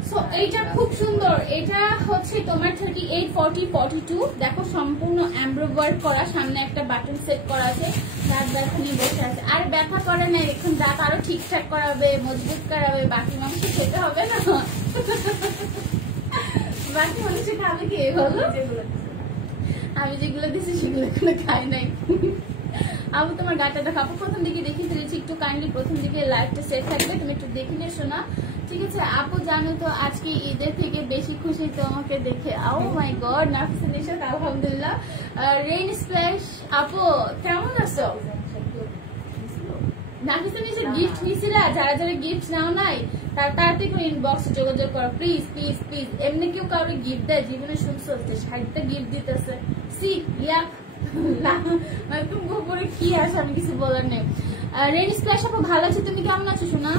সো এইটা খুব সুন্দর, এটা হচ্ছে তোমার 38, 40, 42। দেখো সম্পূর্ণ এমব্রো ওয়ার্ক করা, সামনে একটা বাটন সেট করা আছে, দাঁত ব্যথা নিয়ে বসে আছে। আর ব্যথা করে না, এখন দাঁত আরো ঠিকঠাক করাবে, মজবুত করাবে, বাকি মাংস খেতে হবে না। বাকি মাংস খাবে কি বলো, আমি যেগুলো দিচ্ছি সেগুলো এখনো খাই নাই। আমি তোমার গাটা দেখো আপু, প্রথম দিকে দেখে ফেলেছি, একটু কাইন্ডলি প্রথম দিকে লাইভটা সেট থাকবে, তুমি একটু দেখে নিয়ে শোনা, ঠিক আছে আপু? জানো তো আজকে ঈদের থেকে বেশি খুশি তোমাকে দেখে। ও মাই গড, নাফিসা নিশাত আলহামদুলিল্লাহ। রেইন স্প্ল্যাশ আপু কেমন আছো? নাফিসা নিশাত গিফট নিয়েছিলা, যারা যারা গিফট নাও নাই তার তাড়াতাড়ি করে ইনবক্সে যোগাযোগ করো প্লিজ প্লিজ প্লিজ। এমনি কেউ কাউকে গিফট দেয় জীবনে শুনছো যে 60টা গিফট দিতেছে, সি ইয়া না মানে তুমি উপরে কি আছে, আমি কিছু বলার নেই। রেইন স্প্ল্যাশ আপু ভালো আছে, তুমি কেমন আছো শোনা?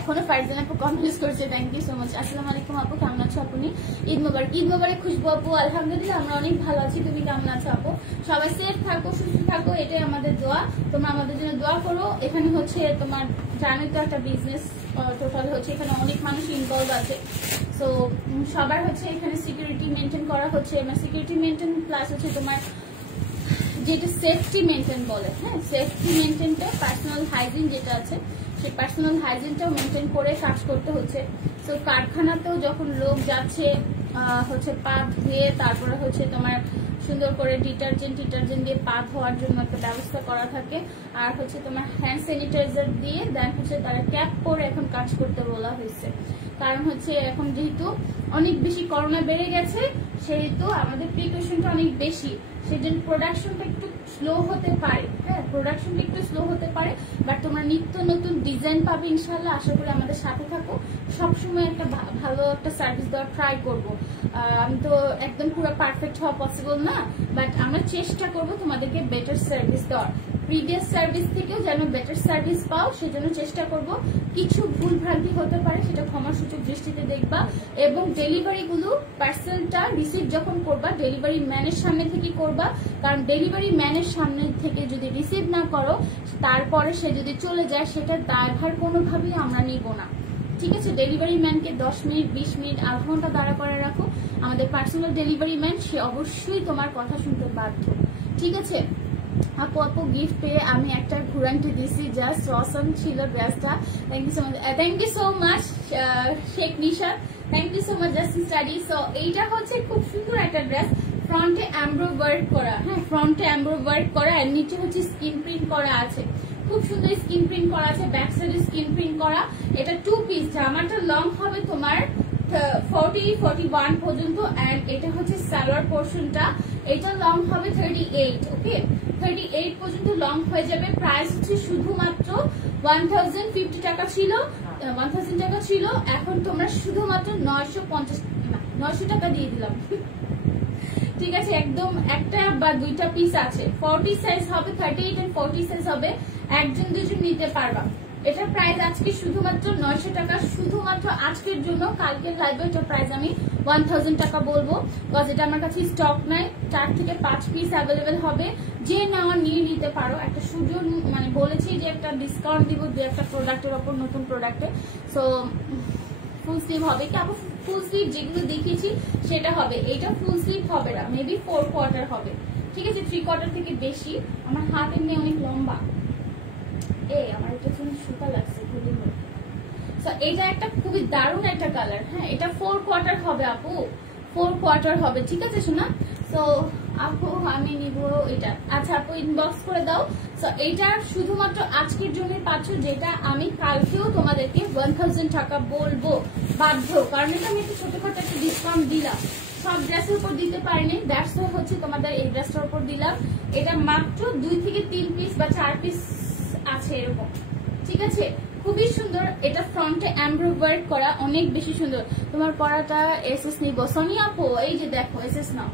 এখনো ফারজান আপু কমেন্টস করছে, থ্যাংক ইউ সো মাচ। আসসালামু আলাইকুম আপু, কেমন আছো আপনি? ঈদ মোবারক। ঈদ মোবারক খুশবু আপু, আলহামদুলিল্লাহ আমরা অনেক ভালো আছি, তুমি কেমন আছো আপু? সবাই সেফ থাকো, সুস্থ থাকো, এটাই আমাদের দোয়া। তোমরা আমাদের জন্য দোয়া করো। এখানে হচ্ছে তোমার জানোই তো একটা বিজনেস টোটাল হচ্ছে, এখানে অনেক মানুষ ইনভলভ আছে। সো সবার হচ্ছে এখানে সিকিউরিটি মেনটেন করা হচ্ছে, সিকিউরিটি মেনটেন প্লাস হচ্ছে তোমার যেটা সেফটি মেনটেন বলে, হ্যাঁ সেফটি মেনটেনটা, পার্সোনাল হাইজিন যেটা আছে সেই পার্সোনাল হাইজিনটাও মেনটেন করে কাজ করতে হচ্ছে। তো তো কারখানাতেও যখন লোক যাচ্ছে হচ্ছে পা ধুয়ে তারপরে হচ্ছে তোমার সুন্দর করে ডিটারজেন্ট দিয়ে পা ধোয়ার জন্য একটা ব্যবস্থা করা থাকে, আর হচ্ছে তোমার হ্যান্ড স্যানিটাইজার দিয়ে দেন হচ্ছে তারা ক্যাপ পরে এখন কাজ করতে বলা হয়েছে। কারণ হচ্ছে এখন যেহেতু অনেক বেশি করোনা বেড়ে গেছে সেহেতু আমাদের প্রিকশনটা অনেক বেশি, সেই জন্য প্রোডাকশনটা একটু স্লো হতে পারে। হ্যাঁ, প্রোডাকশনটা একটু স্লো হতে পারে, বাট তোমরা নিত্য নতুন ডিজাইন পাবে ইনশাল্লাহ। আশা করি আমাদের সাথে থাকো, সবসময় একটা ভালো একটা সার্ভিস দেওয়ার ট্রাই করবো। আমি তো একদম পুরো পারফেক্ট হওয়া পসিবল না, বাট আমরা চেষ্টা করবো তোমাদেরকে বেটার সার্ভিস দেওয়ার। প্রিভিয়াস সার্ভিস থেকেও যেন বেটার সার্ভিস পাও সেজন্য চেষ্টা করব। কিছু ভুল ভ্রান্তি হতে পারে, সেটা ক্ষমাসূচক দৃষ্টিতে দেখবা। এবং ডেলিভারি গুলো পার্সেলটা রিসিভ যখন করবা ডেলিভারি ম্যানের সামনে থেকে করবা, কারণ ডেলিভারি ম্যানের সামনে থেকে যদি রিসিভ না করো তারপরে সে যদি চলে যায় সেটার দায়ভার কোনোভাবেই আমরা নিব না। ঠিক আছে, ডেলিভারি ম্যানকে 10 মিনিট 20 মিনিট আধা ঘন্টা দাঁড়া করে রাখো। আমাদের পার্সোনাল ডেলিভারি ম্যান সে অবশ্যই তোমার কথা শুনতে বাধ্য। ঠিক আছে, আপু গিফট পেয়ে আমি একটা ঘুরান্টি দিছি, জাস্ট অসম ছিল ড্রেসটা। Thank you so much Sheikh Nisha, thank you so much just study. So এইটা হচ্ছে খুব সুন্দর একটা ড্রেস, ফ্রন্টে এমব্রো ওয়ার্ক করা। হ্যাঁ, ফ্রন্টে এমব্রো ওয়ার্ক করা, আর নিচে হচ্ছে স্কিন প্রিন্ট করা আছে, খুব সুন্দর স্কিন প্রিন্ট করা আছে, ব্যাক সাইডে স্কিন প্রিন্ট করা। এটা 2 পিস, জামাটা লং হবে তোমার 40-41 পর্যন্ত, এন্ড এটা হচ্ছে সালোয়ার পোর্শনটা, এটা লং হবে 38। ওকে, 38 পর্যন্ত লং হয়ে যাবে। প্রাইস হচ্ছে শুধুমাত্র 1050 টাকা ছিল, 1000 টাকা ছিল, এখন তোমরা শুধুমাত্র 950 টাকা দিয়ে দিলাম। ঠিক আছে, একদম একটা বা দুইটা পিস আছে, 40 সাইজ হবে, 38 এন্ড 40 সাইজ হবে, একজন দুজন নিতে পারবা। এটার প্রাইস আজকে শুধুমাত্র 900 টাকা, শুধুমাত্র আজকের জন্য। কালকের লাইভে এটার প্রাইস আমি 1000 টাকা বলবো, বিকজ এটা আমার কাছে স্টক নাই। 4 থেকে 5 পিস অ্যাভেলেবেল হবে, যে নেওয়া নিয়ে নিতে পারো। একটা সুযোগ মানে বলেছি যে একটা ডিসকাউন্ট দিব দু একটা প্রোডাক্টের ওপর, নতুন প্রোডাক্টে। সো ফুল স্লিভ হবে কি আপু? ফুল স্লিভ যেগুলো দেখিয়েছি সেটা হবে, এইটা ফুল স্লিভ হবে না, মেবি 4 কোয়ার্টার হবে। ঠিক আছে, 3 কোয়ার্টার থেকে বেশি। আমার হাত এমনি অনেক লম্বা, আমার এটা শুনে সুতা লাগছে খুবই। এটা একটা খুবই দারুণ একটা কালার। হ্যাঁ, এটা 4 কোয়ার্টার হবে আপু, 4 কোয়ার্টার হবে। ঠিক আছে শোনা, সো আপু আমি নিব এটা। আচ্ছা আপু ইনবক্স করে দাও। সো এইটা শুধুমাত্র আজকের জন্য পাচ্ছ, যেটা আমি কালকেও তোমাদেরকে 1000 টাকা বলবো বাধ্য, কারণ এটা আমি একটু ছোটখাটো একটা ডিসকাউন্ট দিলাম। সব ড্রেসের উপর দিতে পারিনি, দ্যাটস ওয়াই হচ্ছে তোমাদের এই ড্রেসটার উপর দিলাম। এটা মাত্র 2 থেকে 3 পিস বা 4 পিস আছে এরকম। ঠিক আছে, খুবই সুন্দর। এটা ফ্রন্টে এমব্রো ওয়ার্ক করা, অনেক বেশি সুন্দর। তোমার পরাটা এসএস নিব সোনিয়া আপু, এই যে দেখো এসএস নাও,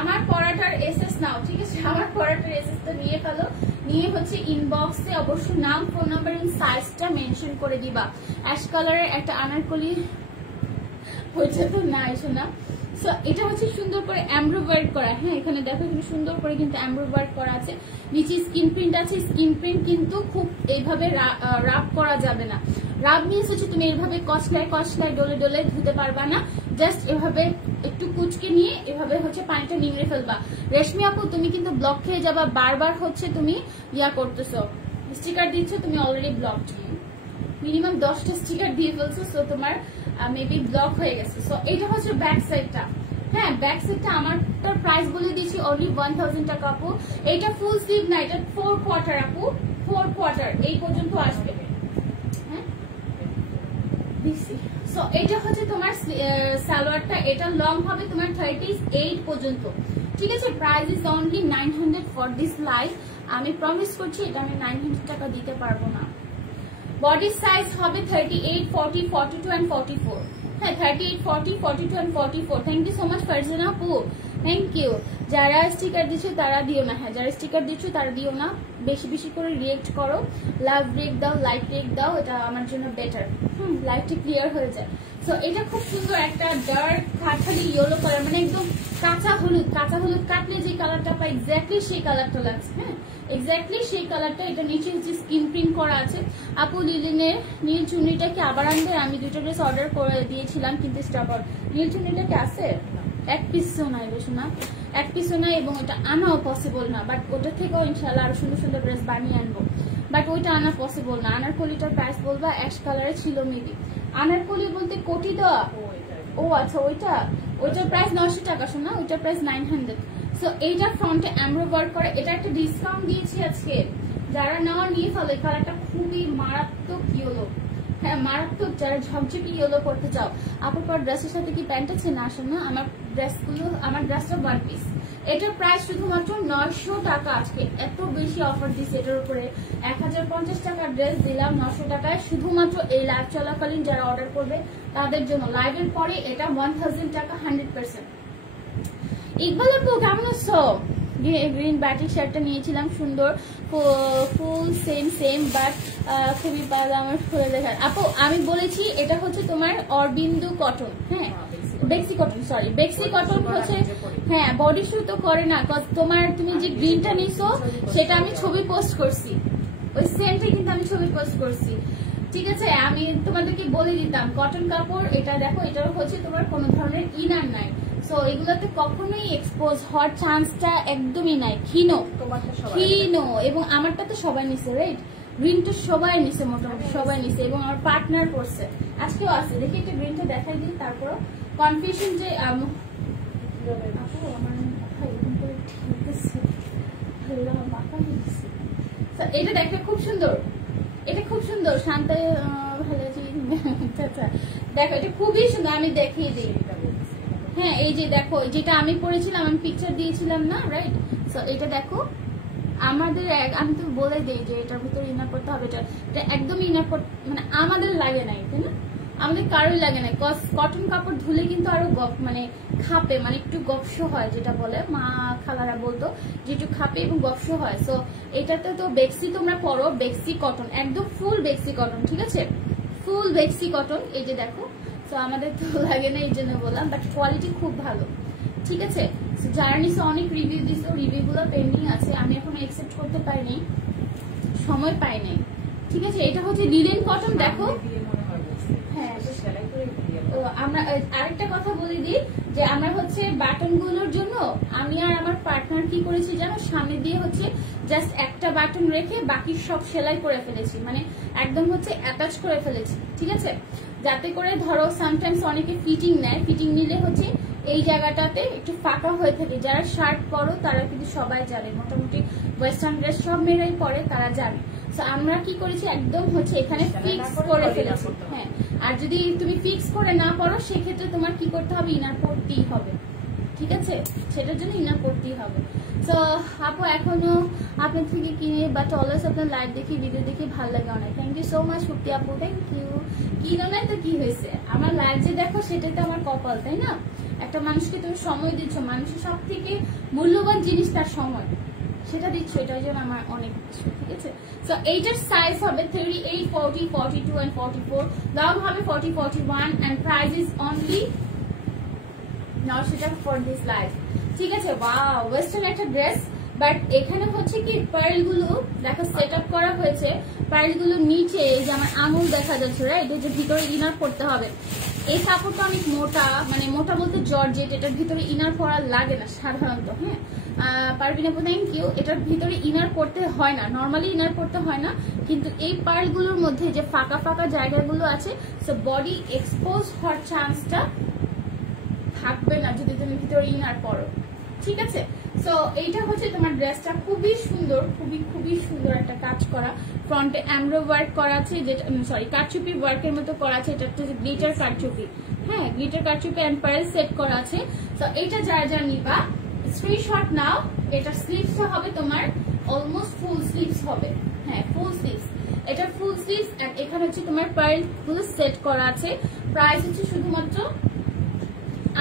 আমার পরাটার এসএস নাও। ঠিক আছে, আমার পরাটার এসএস তো নিয়ে ফেলো, নিয়ে হচ্ছে ইনবক্সে অবশ্যই নাম, ফোন নাম্বার এবং সাইজটা মেনশন করে দিবা। অ্যাশ কালারের একটা আনারকলি হয়েছে তো নাই শোনা। সো এটা হচ্ছে সুন্দর করে এমব্রো ওয়ার্ক করা। হ্যাঁ, এখানে দেখো এখানে সুন্দর করে কিন্তু এমব্রো ওয়ার্ক করা আছে, নিচে স্কিন প্রিন্ট আছে। স্কিন প্রিন্ট কিন্তু খুব এইভাবে রাব করা যাবে না। রাব মিন্স হচ্ছে তুমি এইভাবে কচলায় ডলে ডলে ধুতে পারবা না, জাস্ট এভাবে একটু কুচকে নিয়ে এভাবে হচ্ছে পানিটা নিংড়ে ফেলবা। রেশমি আপু তুমি কিন্তু ব্লক খেয়ে যাবা, বারবার হচ্ছে তুমি ইয়া করতেছো, স্টিকার দিচ্ছ, তুমি অলরেডি ব্লক মিনিমাম 10টা স্টিকার দিয়ে ফেলছো, সো তোমার মেবি ব্লক হয়ে গেছে। সো এটা হচ্ছে ব্যাক সাইডটা। হ্যাঁ, ব্যাক সাইডটা আমারটার প্রাইস বলে দিচ্ছি অনলি 1000 টাকা আপু। এইটা ফুল স্লিভ না, এটা 4 কোয়ার্টার আপু, 4 কোয়ার্টার এই পর্যন্ত আসবে। হ্যাঁ, সো এটা হচ্ছে তোমার সালোয়ারটা, এটা লং হবে তোমার 38 পর্যন্ত। ঠিক আছে, price is only 900 for this live. আমি প্রমিস করছি এটা আমি 900 টাকা দিতে পারবো না। বডি সাইজ হবে 38, 40, 42 and 44। হ্যাঁ, 38, 40, 42 and 44। Thank you so much Farzana আপু, থ্যাংক ইউ। যারা স্টিকার দিচ্ছ তারা দিও না, হ্যাঁ যারা স্টিকার দিচ্ছ তারা দিও না, বেশি বেশি করে রিয়েক্ট করো, লাভ রেক দাও, লাইক রেক দাও, এটা আমার জন্য বেটার। লাইভটি ক্লিয়ার হয়ে যায়। সো এটা খুব সুন্দর একটা ডার্ক খালি ইয়েলো কালার, মানে একদম কাঁচা হলুদ কাটলে যে কালারটা পাই এক্স্যাক্টলি সেই কালারটা লাগছে। হ্যাঁ, এক্স্যাক্টলি সেই কালারটা। এটা নিচে হচ্ছে স্কিন প্রিন্ট করা আছে। আপু লিলিনের নীল চুনরিটা কি আবার আনবে? আমি 2টা ড্রেস অর্ডার করে দিয়েছিলাম কিন্তু স্টক আউট। নীল চুনরিটা কি আছে? 1 পিসও নাই বেশি না, 1 পিসও নাই, এবং এটা আনাও পসিবল না। বাট ওটা থেকেও ইনশাল্লাহ আরো সুন্দর সুন্দর ড্রেস বানিয়ে আনবো, বাট ওইটা আনা পসিবল না। আনার কলিটার প্রাইস বলবা, অ্যাশ কালারে ছিল মেবি, আনারকলি বলতে কোটি দেওয়া? ও আচ্ছা, ওইটার প্রাইস 900 টাকা শোনা, ওইটার প্রাইস 900। সো এইটা ফ্রন্টে এমব্রো ওয়ার্ক করে, এটা একটা ডিসকাউন্ট দিয়েছি আজকে, যারা নেওয়া নিয়ে ফেলো। এই কালারটা খুবই মারাত্মক ইয়েলো, হ্যাঁ মারাত্মক। যারা ঝকঝকে ইয়েলো করতে চাও, আপুর পর ড্রেসের সাথে কি প্যান্ট আছে? না আসলে না, আমার ড্রেসটা ওয়ান পিস। এটার প্রাইস শুধুমাত্র 900 টাকা। আজকে এত বেশি অফার দিচ্ছে এটার উপরে, 1050 টাকার ড্রেস দিলাম 900 টাকায়, শুধুমাত্র এই লাইভ চলাকালীন যারা অর্ডার করবে তাদের জন্য। লাইভের পরে এটা 1000 টাকা 100%। ইকবাল আপু কেমন আছো? গ্রিন ব্যাটিক শার্টটা নিয়েছিলাম, সুন্দর ফুল সেম বাট খুবই পালা আমার খুলে দেখা। আপু আমি বলেছি এটা হচ্ছে তোমার অরবিন্দু কটন, হ্যাঁ বেক্সি কটন, সরি বেক্সি কটন হচ্ছে, হ্যাঁ বডি শু তো করে না। তোমার তুমি যে গ্রিনটা নিছো সেটা আমি ছবি পোস্ট করছি, ওই সেমটা কিন্তু আমি ছবি পোস্ট করছি, ঠিক আছে? আমি তোমাদেরকে বলে দিতাম কটন কাপড়, এটা দেখো, এটা হচ্ছে তোমার কোনো ধরনের ইনার নাই, সো এগুলোতে কখনোই এক্সপোজ হওয়ার চান্সটা একদমই নাই। ক্ষীণ এবং আমারটা তো সবাই নিছে, রাইট? গ্রিনটা সবাই নিছে, মোটামুটি সবাই নিছে, এবং আমার পার্টনার পড়ছে, আজকেও আছে। দেখি একটা গ্রিনটা দেখাই দিই, তারপর কনফিউশন যে এটা দেখে খুব সুন্দর, এটা খুব সুন্দর। শান্ত ভালো আছি, দেখো এটা খুবই সুন্দর, আমি দেখিয়ে দিই। হ্যাঁ এই যে দেখো, যেটা আমি পড়েছিলাম, আমি পিকচার দিয়েছিলাম না, রাইট? সো এটা দেখো আমাদের, আমি তো বলে দিই যে এটার ভিতরে ইনার পড়তে হবে, এটা একদম ইনার মানে আমাদের লাগে নাই, তাই না? আমাদের কারোই লাগে না। কটন কাপড় ধুলে কিন্তু আরো মানে খাপে, মানে একটু গপসো হয়, যেটা বলে মা খালারা বলতো যে একটু খাপে এবং গপসো হয়। সো এটাতে তো বেক্সি তোমরা পরো, বেক্সি কটন, একদম ফুল বেক্সি কটন, ঠিক আছে? ফুল বেক্সি কটন, এই যে দেখো। তো আমাদের তো লাগে না, এই জন্য বললাম, বাট কোয়ালিটি খুব ভালো, ঠিক আছে? যারা নিচে অনেক রিভিউ দিচ্ছে, রিভিউগুলো পেন্ডিং আছে, আমি এখনো একসেপ্ট করতে পারিনি, সময় পাই নাই, ঠিক আছে? এটা হচ্ছে লিলেন কটন, দেখো। হ্যাঁ আমরা আরেকটা কথা বলে দিই যে আমরা হচ্ছে বাটন গুলোর জন্য আমি আর আমার পার্টনার কি করেছি জানো, সামনে দিয়ে হচ্ছে জাস্ট একটা বাটন রেখে বাকি সব সেলাই করে ফেলেছি, মানে একদম হচ্ছে অ্যাটাচ করে ফেলেছি, ঠিক আছে? যাতে করে ধরো সামটাইমস অনেকে ফিটিং নেয়, ফিটিং নিলে হচ্ছে এই জায়গাটাতে একটু ফাঁকা হয়ে থাকে। যারা শার্ট পরো তারা কিন্তু সবাই জানে, মোটামুটি ওয়েস্টার্ন ড্রেস সব মেয়েরাই পরে, তারা জানে। তো আমরা কি করেছি, একদম হচ্ছে এখানে ফিক্স করে ফেলেছি। হ্যাঁ, আর যদি তুমি ফিক্স করে না পড়ো সেক্ষেত্রে তোমার কি করতে হবে, ইনার পড়তেই হবে, ঠিক আছে? সেটার জন্য ইনার পড়তেই হবে। তো আপু এখনো আপনার থেকে কিনে, বাট অলওয়েজ আপনার লাইভ দেখি, ভিডিও দেখি ভালো লাগে অনেক। Thank you so much Supti আপু, থ্যাংক ইউ। কিনো নাই তো কি হয়েছে, আমার লাইভ যে দেখো সেটাই তো আমার কপাল, তাই না? একটা মানুষকে তুমি সময় দিচ্ছ, মানুষের সব থেকে মূল্যবান জিনিস তার সময়, সেটা দিচ্ছ, এটার জন্য আমার অনেক কিছু, ঠিক আছে? সো এইটার সাইজ হবে 38, 40, 42 and 44, লং হবে 40, 41 and price is only 900 টাকা ফর দিস লাইভ, ঠিক আছে? ওয়াও, ওয়েস্টার্ন একটা ড্রেস, বাট এখানে হচ্ছে কি পার্ল গুলো দেখো সেট আপ করা হয়েছে, পার্ল গুলো নিচে যে আমার আঙুল দেখা যাচ্ছে, রাইট? এই যে ভিতরে ইনার পড়তে হবে। এই কাপড়টা অনেক মোটা, মানে মোটা বলতে জর্জেট, এটার ভিতরে ইনার পরা লাগে না সাধারণত, হ্যাঁ পারবিন আপু থ্যাংক ইউ। এটার ভিতরে ইনার পড়তে হয় না, নর্মালি ইনার পড়তে হয় না, কিন্তু এই পার্লগুলোর মধ্যে যে ফাঁকা ফাঁকা জায়গাগুলো আছে, সো বডি এক্সপোজ হওয়ার চান্সটা থাকবে না যদি তুমি ভিতরে ইনার পরো, ঠিক আছে? সো এইটা হচ্ছে তোমার ড্রেসটা, খুবই সুন্দর, খুবই সুন্দর একটা কাজ করা, ফ্রন্টে এমব্রো ওয়ার্ক করা আছে, যেটা সরি কারচুপি ওয়ার্কের মতো করা আছে, এটা হচ্ছে গ্লিটার কারচুপি, হ্যাঁ গ্লিটার কারচুপি এন্ড পার্ল সেট করা আছে। সো এইটা যারা নিবা স্ক্রিনশট নাও। এটা স্লিভসটা হবে তোমার অলমোস্ট ফুল স্লিভস হবে, হ্যাঁ ফুল স্লিভস, এটা ফুল স্লিভস। এখানে হচ্ছে তোমার পার্ল গুলো সেট করা আছে, প্রাইস হচ্ছে শুধুমাত্র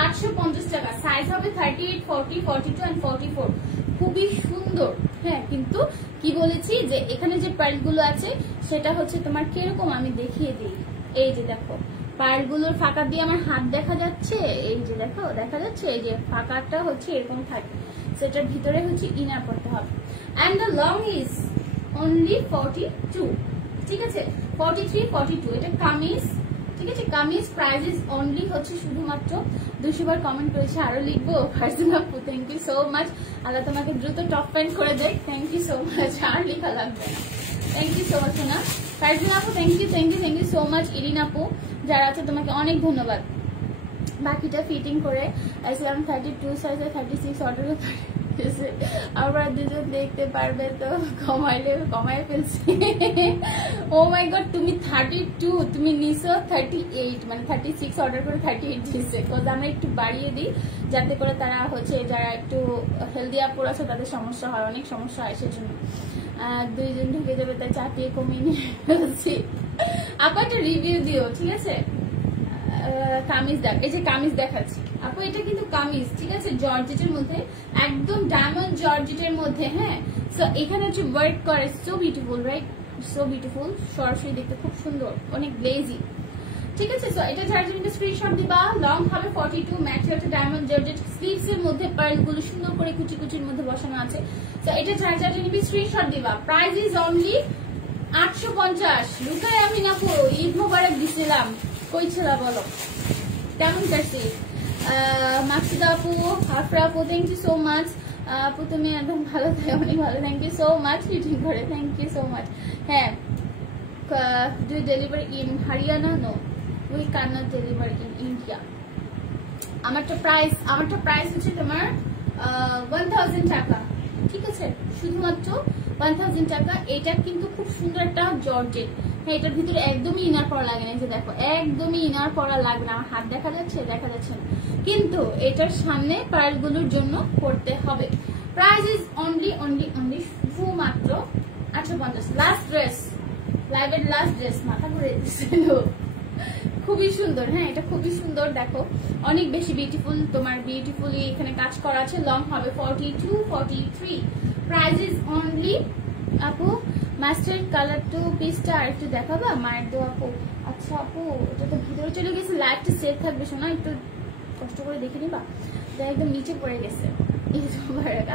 850 টাকা। সাইজ হবে 38, 40, 42 and 44, খুবই সুন্দর। হ্যাঁ কিন্তু কি বলেছি যে এখানে যে পার্ল গুলো আছে সেটা হচ্ছে তোমার কিরকম আমি দেখিয়ে দিই। এই যে দেখো পার্ল গুলোর ফাঁকা দিয়ে আমার হাত দেখা যাচ্ছে, এই যে দেখো দেখা যাচ্ছে, এই যে ফাঁকাটা হচ্ছে এরকম থাকে, সেটার ভিতরে হচ্ছে ইনার পড়তে হবে। And the long is only 42, ঠিক আছে? 43, 42, এটা কামিজ, ঠিক আছে? কামিজ প্রাইস ইজ অনলি হচ্ছে শুধুমাত্র 200 বার কমেন্ট করেছে, আরো লিখবো ফারজানা আপু থ্যাংক ইউ সো মাচ, আল্লাহ তোমাকে দ্রুত টপ প্যান্ট করে দেয়, থ্যাংক ইউ সো মাচ, আর লেখা লাগবে না, থ্যাংক ইউ সো মাচ না। ফারজানা আপু thank you so much. Irin আপু যারা আছে তোমাকে অনেক ধন্যবাদ। বাকিটা ফিটিং করে আসলাম 32 সাইজে 36 অর্ডার করেছে। আমরা দুজন দেখতে পারবে তো কমাই ফেলছি। ও মাই গড, তুমি 32, তুমি নিছো 38, মানে 36 অর্ডার করে 38 দিচ্ছে। বিকজ আমরা একটু বাড়িয়ে দিই যাতে করে তারা হচ্ছে যারা একটু হেলদি আপুর আছে তাদের সমস্যা হয়, অনেক সমস্যা হয় সেজন্য। দুইজন ঢুকে যাবে তাই চাটিয়ে কমিয়ে নিয়ে ফেলছি। আপু একটা রিভিউ দিও, ঠিক আছে? কামিজ দেখ, এই যে কামিজ দেখাচ্ছি আপু, এটা কিন্তু কামিজ, ঠিক আছে? জর্জেটের মধ্যে, একদম ডায়মন্ড জর্জেটের মধ্যে। হ্যাঁ, সো এখানে হচ্ছে ওয়ার্ক করে, so beautiful, right? So beautiful, সরাসরি দেখতে খুব সুন্দর, অনেক গ্লেজি, ঠিক আছে? সো এটা যার জন্য স্ক্রিনশট দিবা। লং হবে 42, ম্যাটেরিয়ালটা ডায়মন্ড জর্জেট, স্লিভস এর মধ্যে পার্ল গুলো সুন্দর করে কুচি কুচির মধ্যে বসানো আছে। সো এটা যার জন্য স্ক্রিনশট দিবা। Price is only 850। লুকায় আমি না পুরো ঈদ মোবারক দিছিলাম, কই ছিল বলো? কেমন কাছে মাকসুদা আপু, আফরা আপু থ্যাংক ইউ সো মাচ। আপু তুমি একদম ভালো থাকে, অনেক ভালো, thank you so much. Fitting করে থ্যাংক ইউ সো মাচ। হ্যাঁ, do delivery in Haryana? No, we can not deliver in India. আমারটা প্রাইস হচ্ছে তোমার 1000 টাকা, ঠিক আছে? শুধুমাত্র 1000 টাকা। এটা কিন্তু খুব সুন্দর একটা জর্জেট। হ্যাঁ, এটার ভিতরে একদমই ইনার পরা লাগে না, যে দেখো একদমই ইনার পরা লাগবে না। আমার হাত দেখা যাচ্ছে না, কিন্তু এটার সামনে পার্লগুলোর জন্য করতে হবে। প্রাইস ইজ অনলি মাত্র 850। লাস্ট ড্রেস, লাইভের লাস্ট ড্রেস, মাথা ঘুরে দিচ্ছিল, খুবই সুন্দর। হ্যাঁ, এটা খুবই সুন্দর, দেখো অনেক বেশি বিউটিফুল, তোমার বিউটিফুলি এখানে কাজ করা আছে। লং হবে 42, 43। প্রাইস ইজ অনলি আপু মাস্টার্ড কালার টু পিসটা আর একটু দেখাবা মায়ের দো আপু। আচ্ছা আপু, এটা তো ভিতরে চলে গেছে, লাইটটা সেট থাকবে, শোনা একটু কষ্ট করে দেখে নিবা, যা একদম নিচে পড়ে গেছে।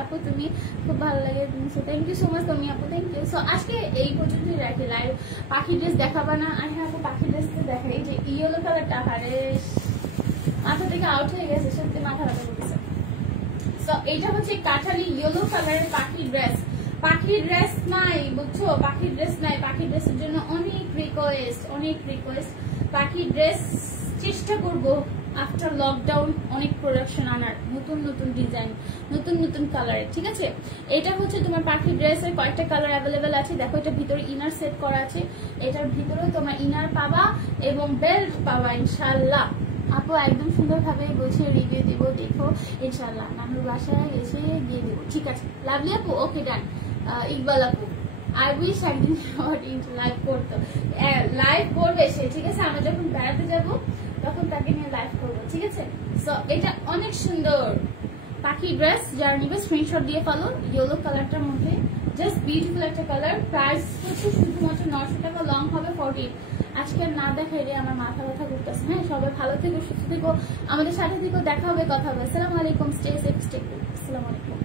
আপু তুমি খুব ভালো লাগে, থ্যাংক ইউ সো মাচ তুমি আপু, থ্যাংক ইউ। সো আজকে এই পর্যন্তই রাখি লাইভ। পাখি ড্রেস দেখাবা না? আর হ্যাঁ আপু, পাখি ড্রেস তো দেখাই। এই যে ইয়েলো কালারটা, আরে মাথা থেকে আউট হয়ে গেছে, সত্যি মাথা ব্যথা করতেছে। সো এটা হচ্ছে কাঠালি ইয়েলো কালারের পাখি ড্রেস। পাখির ড্রেস নাই, বুঝছো? পাখির ড্রেস নাই, পাখির ড্রেসের জন্য অনেক রিকোয়েস্ট। পাখির ড্রেস চেষ্টা করব আফটার লকডাউন অনেক প্রোডাকশন আনার, নতুন ডিজাইন, নতুন কালারের, ঠিক আছে? এটা হচ্ছে তোমার পাখির ড্রেসের কয়েকটা কালার অ্যাভেলেবেল আছে। দেখো এটা ভিতরে ইনার সেট করা আছে, এটার ভিতরেও তোমার ইনার পাবা এবং বেল্ট পাবা ইনশাল্লাহ। আপু একদম সুন্দরভাবে বসে রিভিউ দিব, দেখো ইনশাল্লাহ। নানুর বাসায় এসে দিয়ে দেবো, ঠিক আছে? লাভলি আপু, ওকে ডান। ইকবাল আপু, আই উইশ একদিন লাইভ করতো, লাইভ করবে সে, ঠিক আছে? আমরা যখন বেড়াতে যাব তখন তাকে নিয়ে লাইভ করবো, ঠিক আছে? সো এটা অনেক সুন্দর পাখি ড্রেস, যারা নিবে স্ক্রিনশট দিয়ে ফেলো। ইয়েলো কালারটার মধ্যে জাস্ট বিউটিফুল একটা কালার। প্রাইস হচ্ছে শুধুমাত্র 900 টাকা। লং হবে 40। আজকে আর না দেখাইলে আমার মাথা ব্যথা করতেছে। হ্যাঁ, সবাই ভালো থেকো, সুস্থ থেকো, আমাদের সাথে থেকো, দেখা হবে, কথা হবে। আসসালামু আলাইকুম, স্টে সেফ, স্টে কুল। আসসালামু আলাইকুম।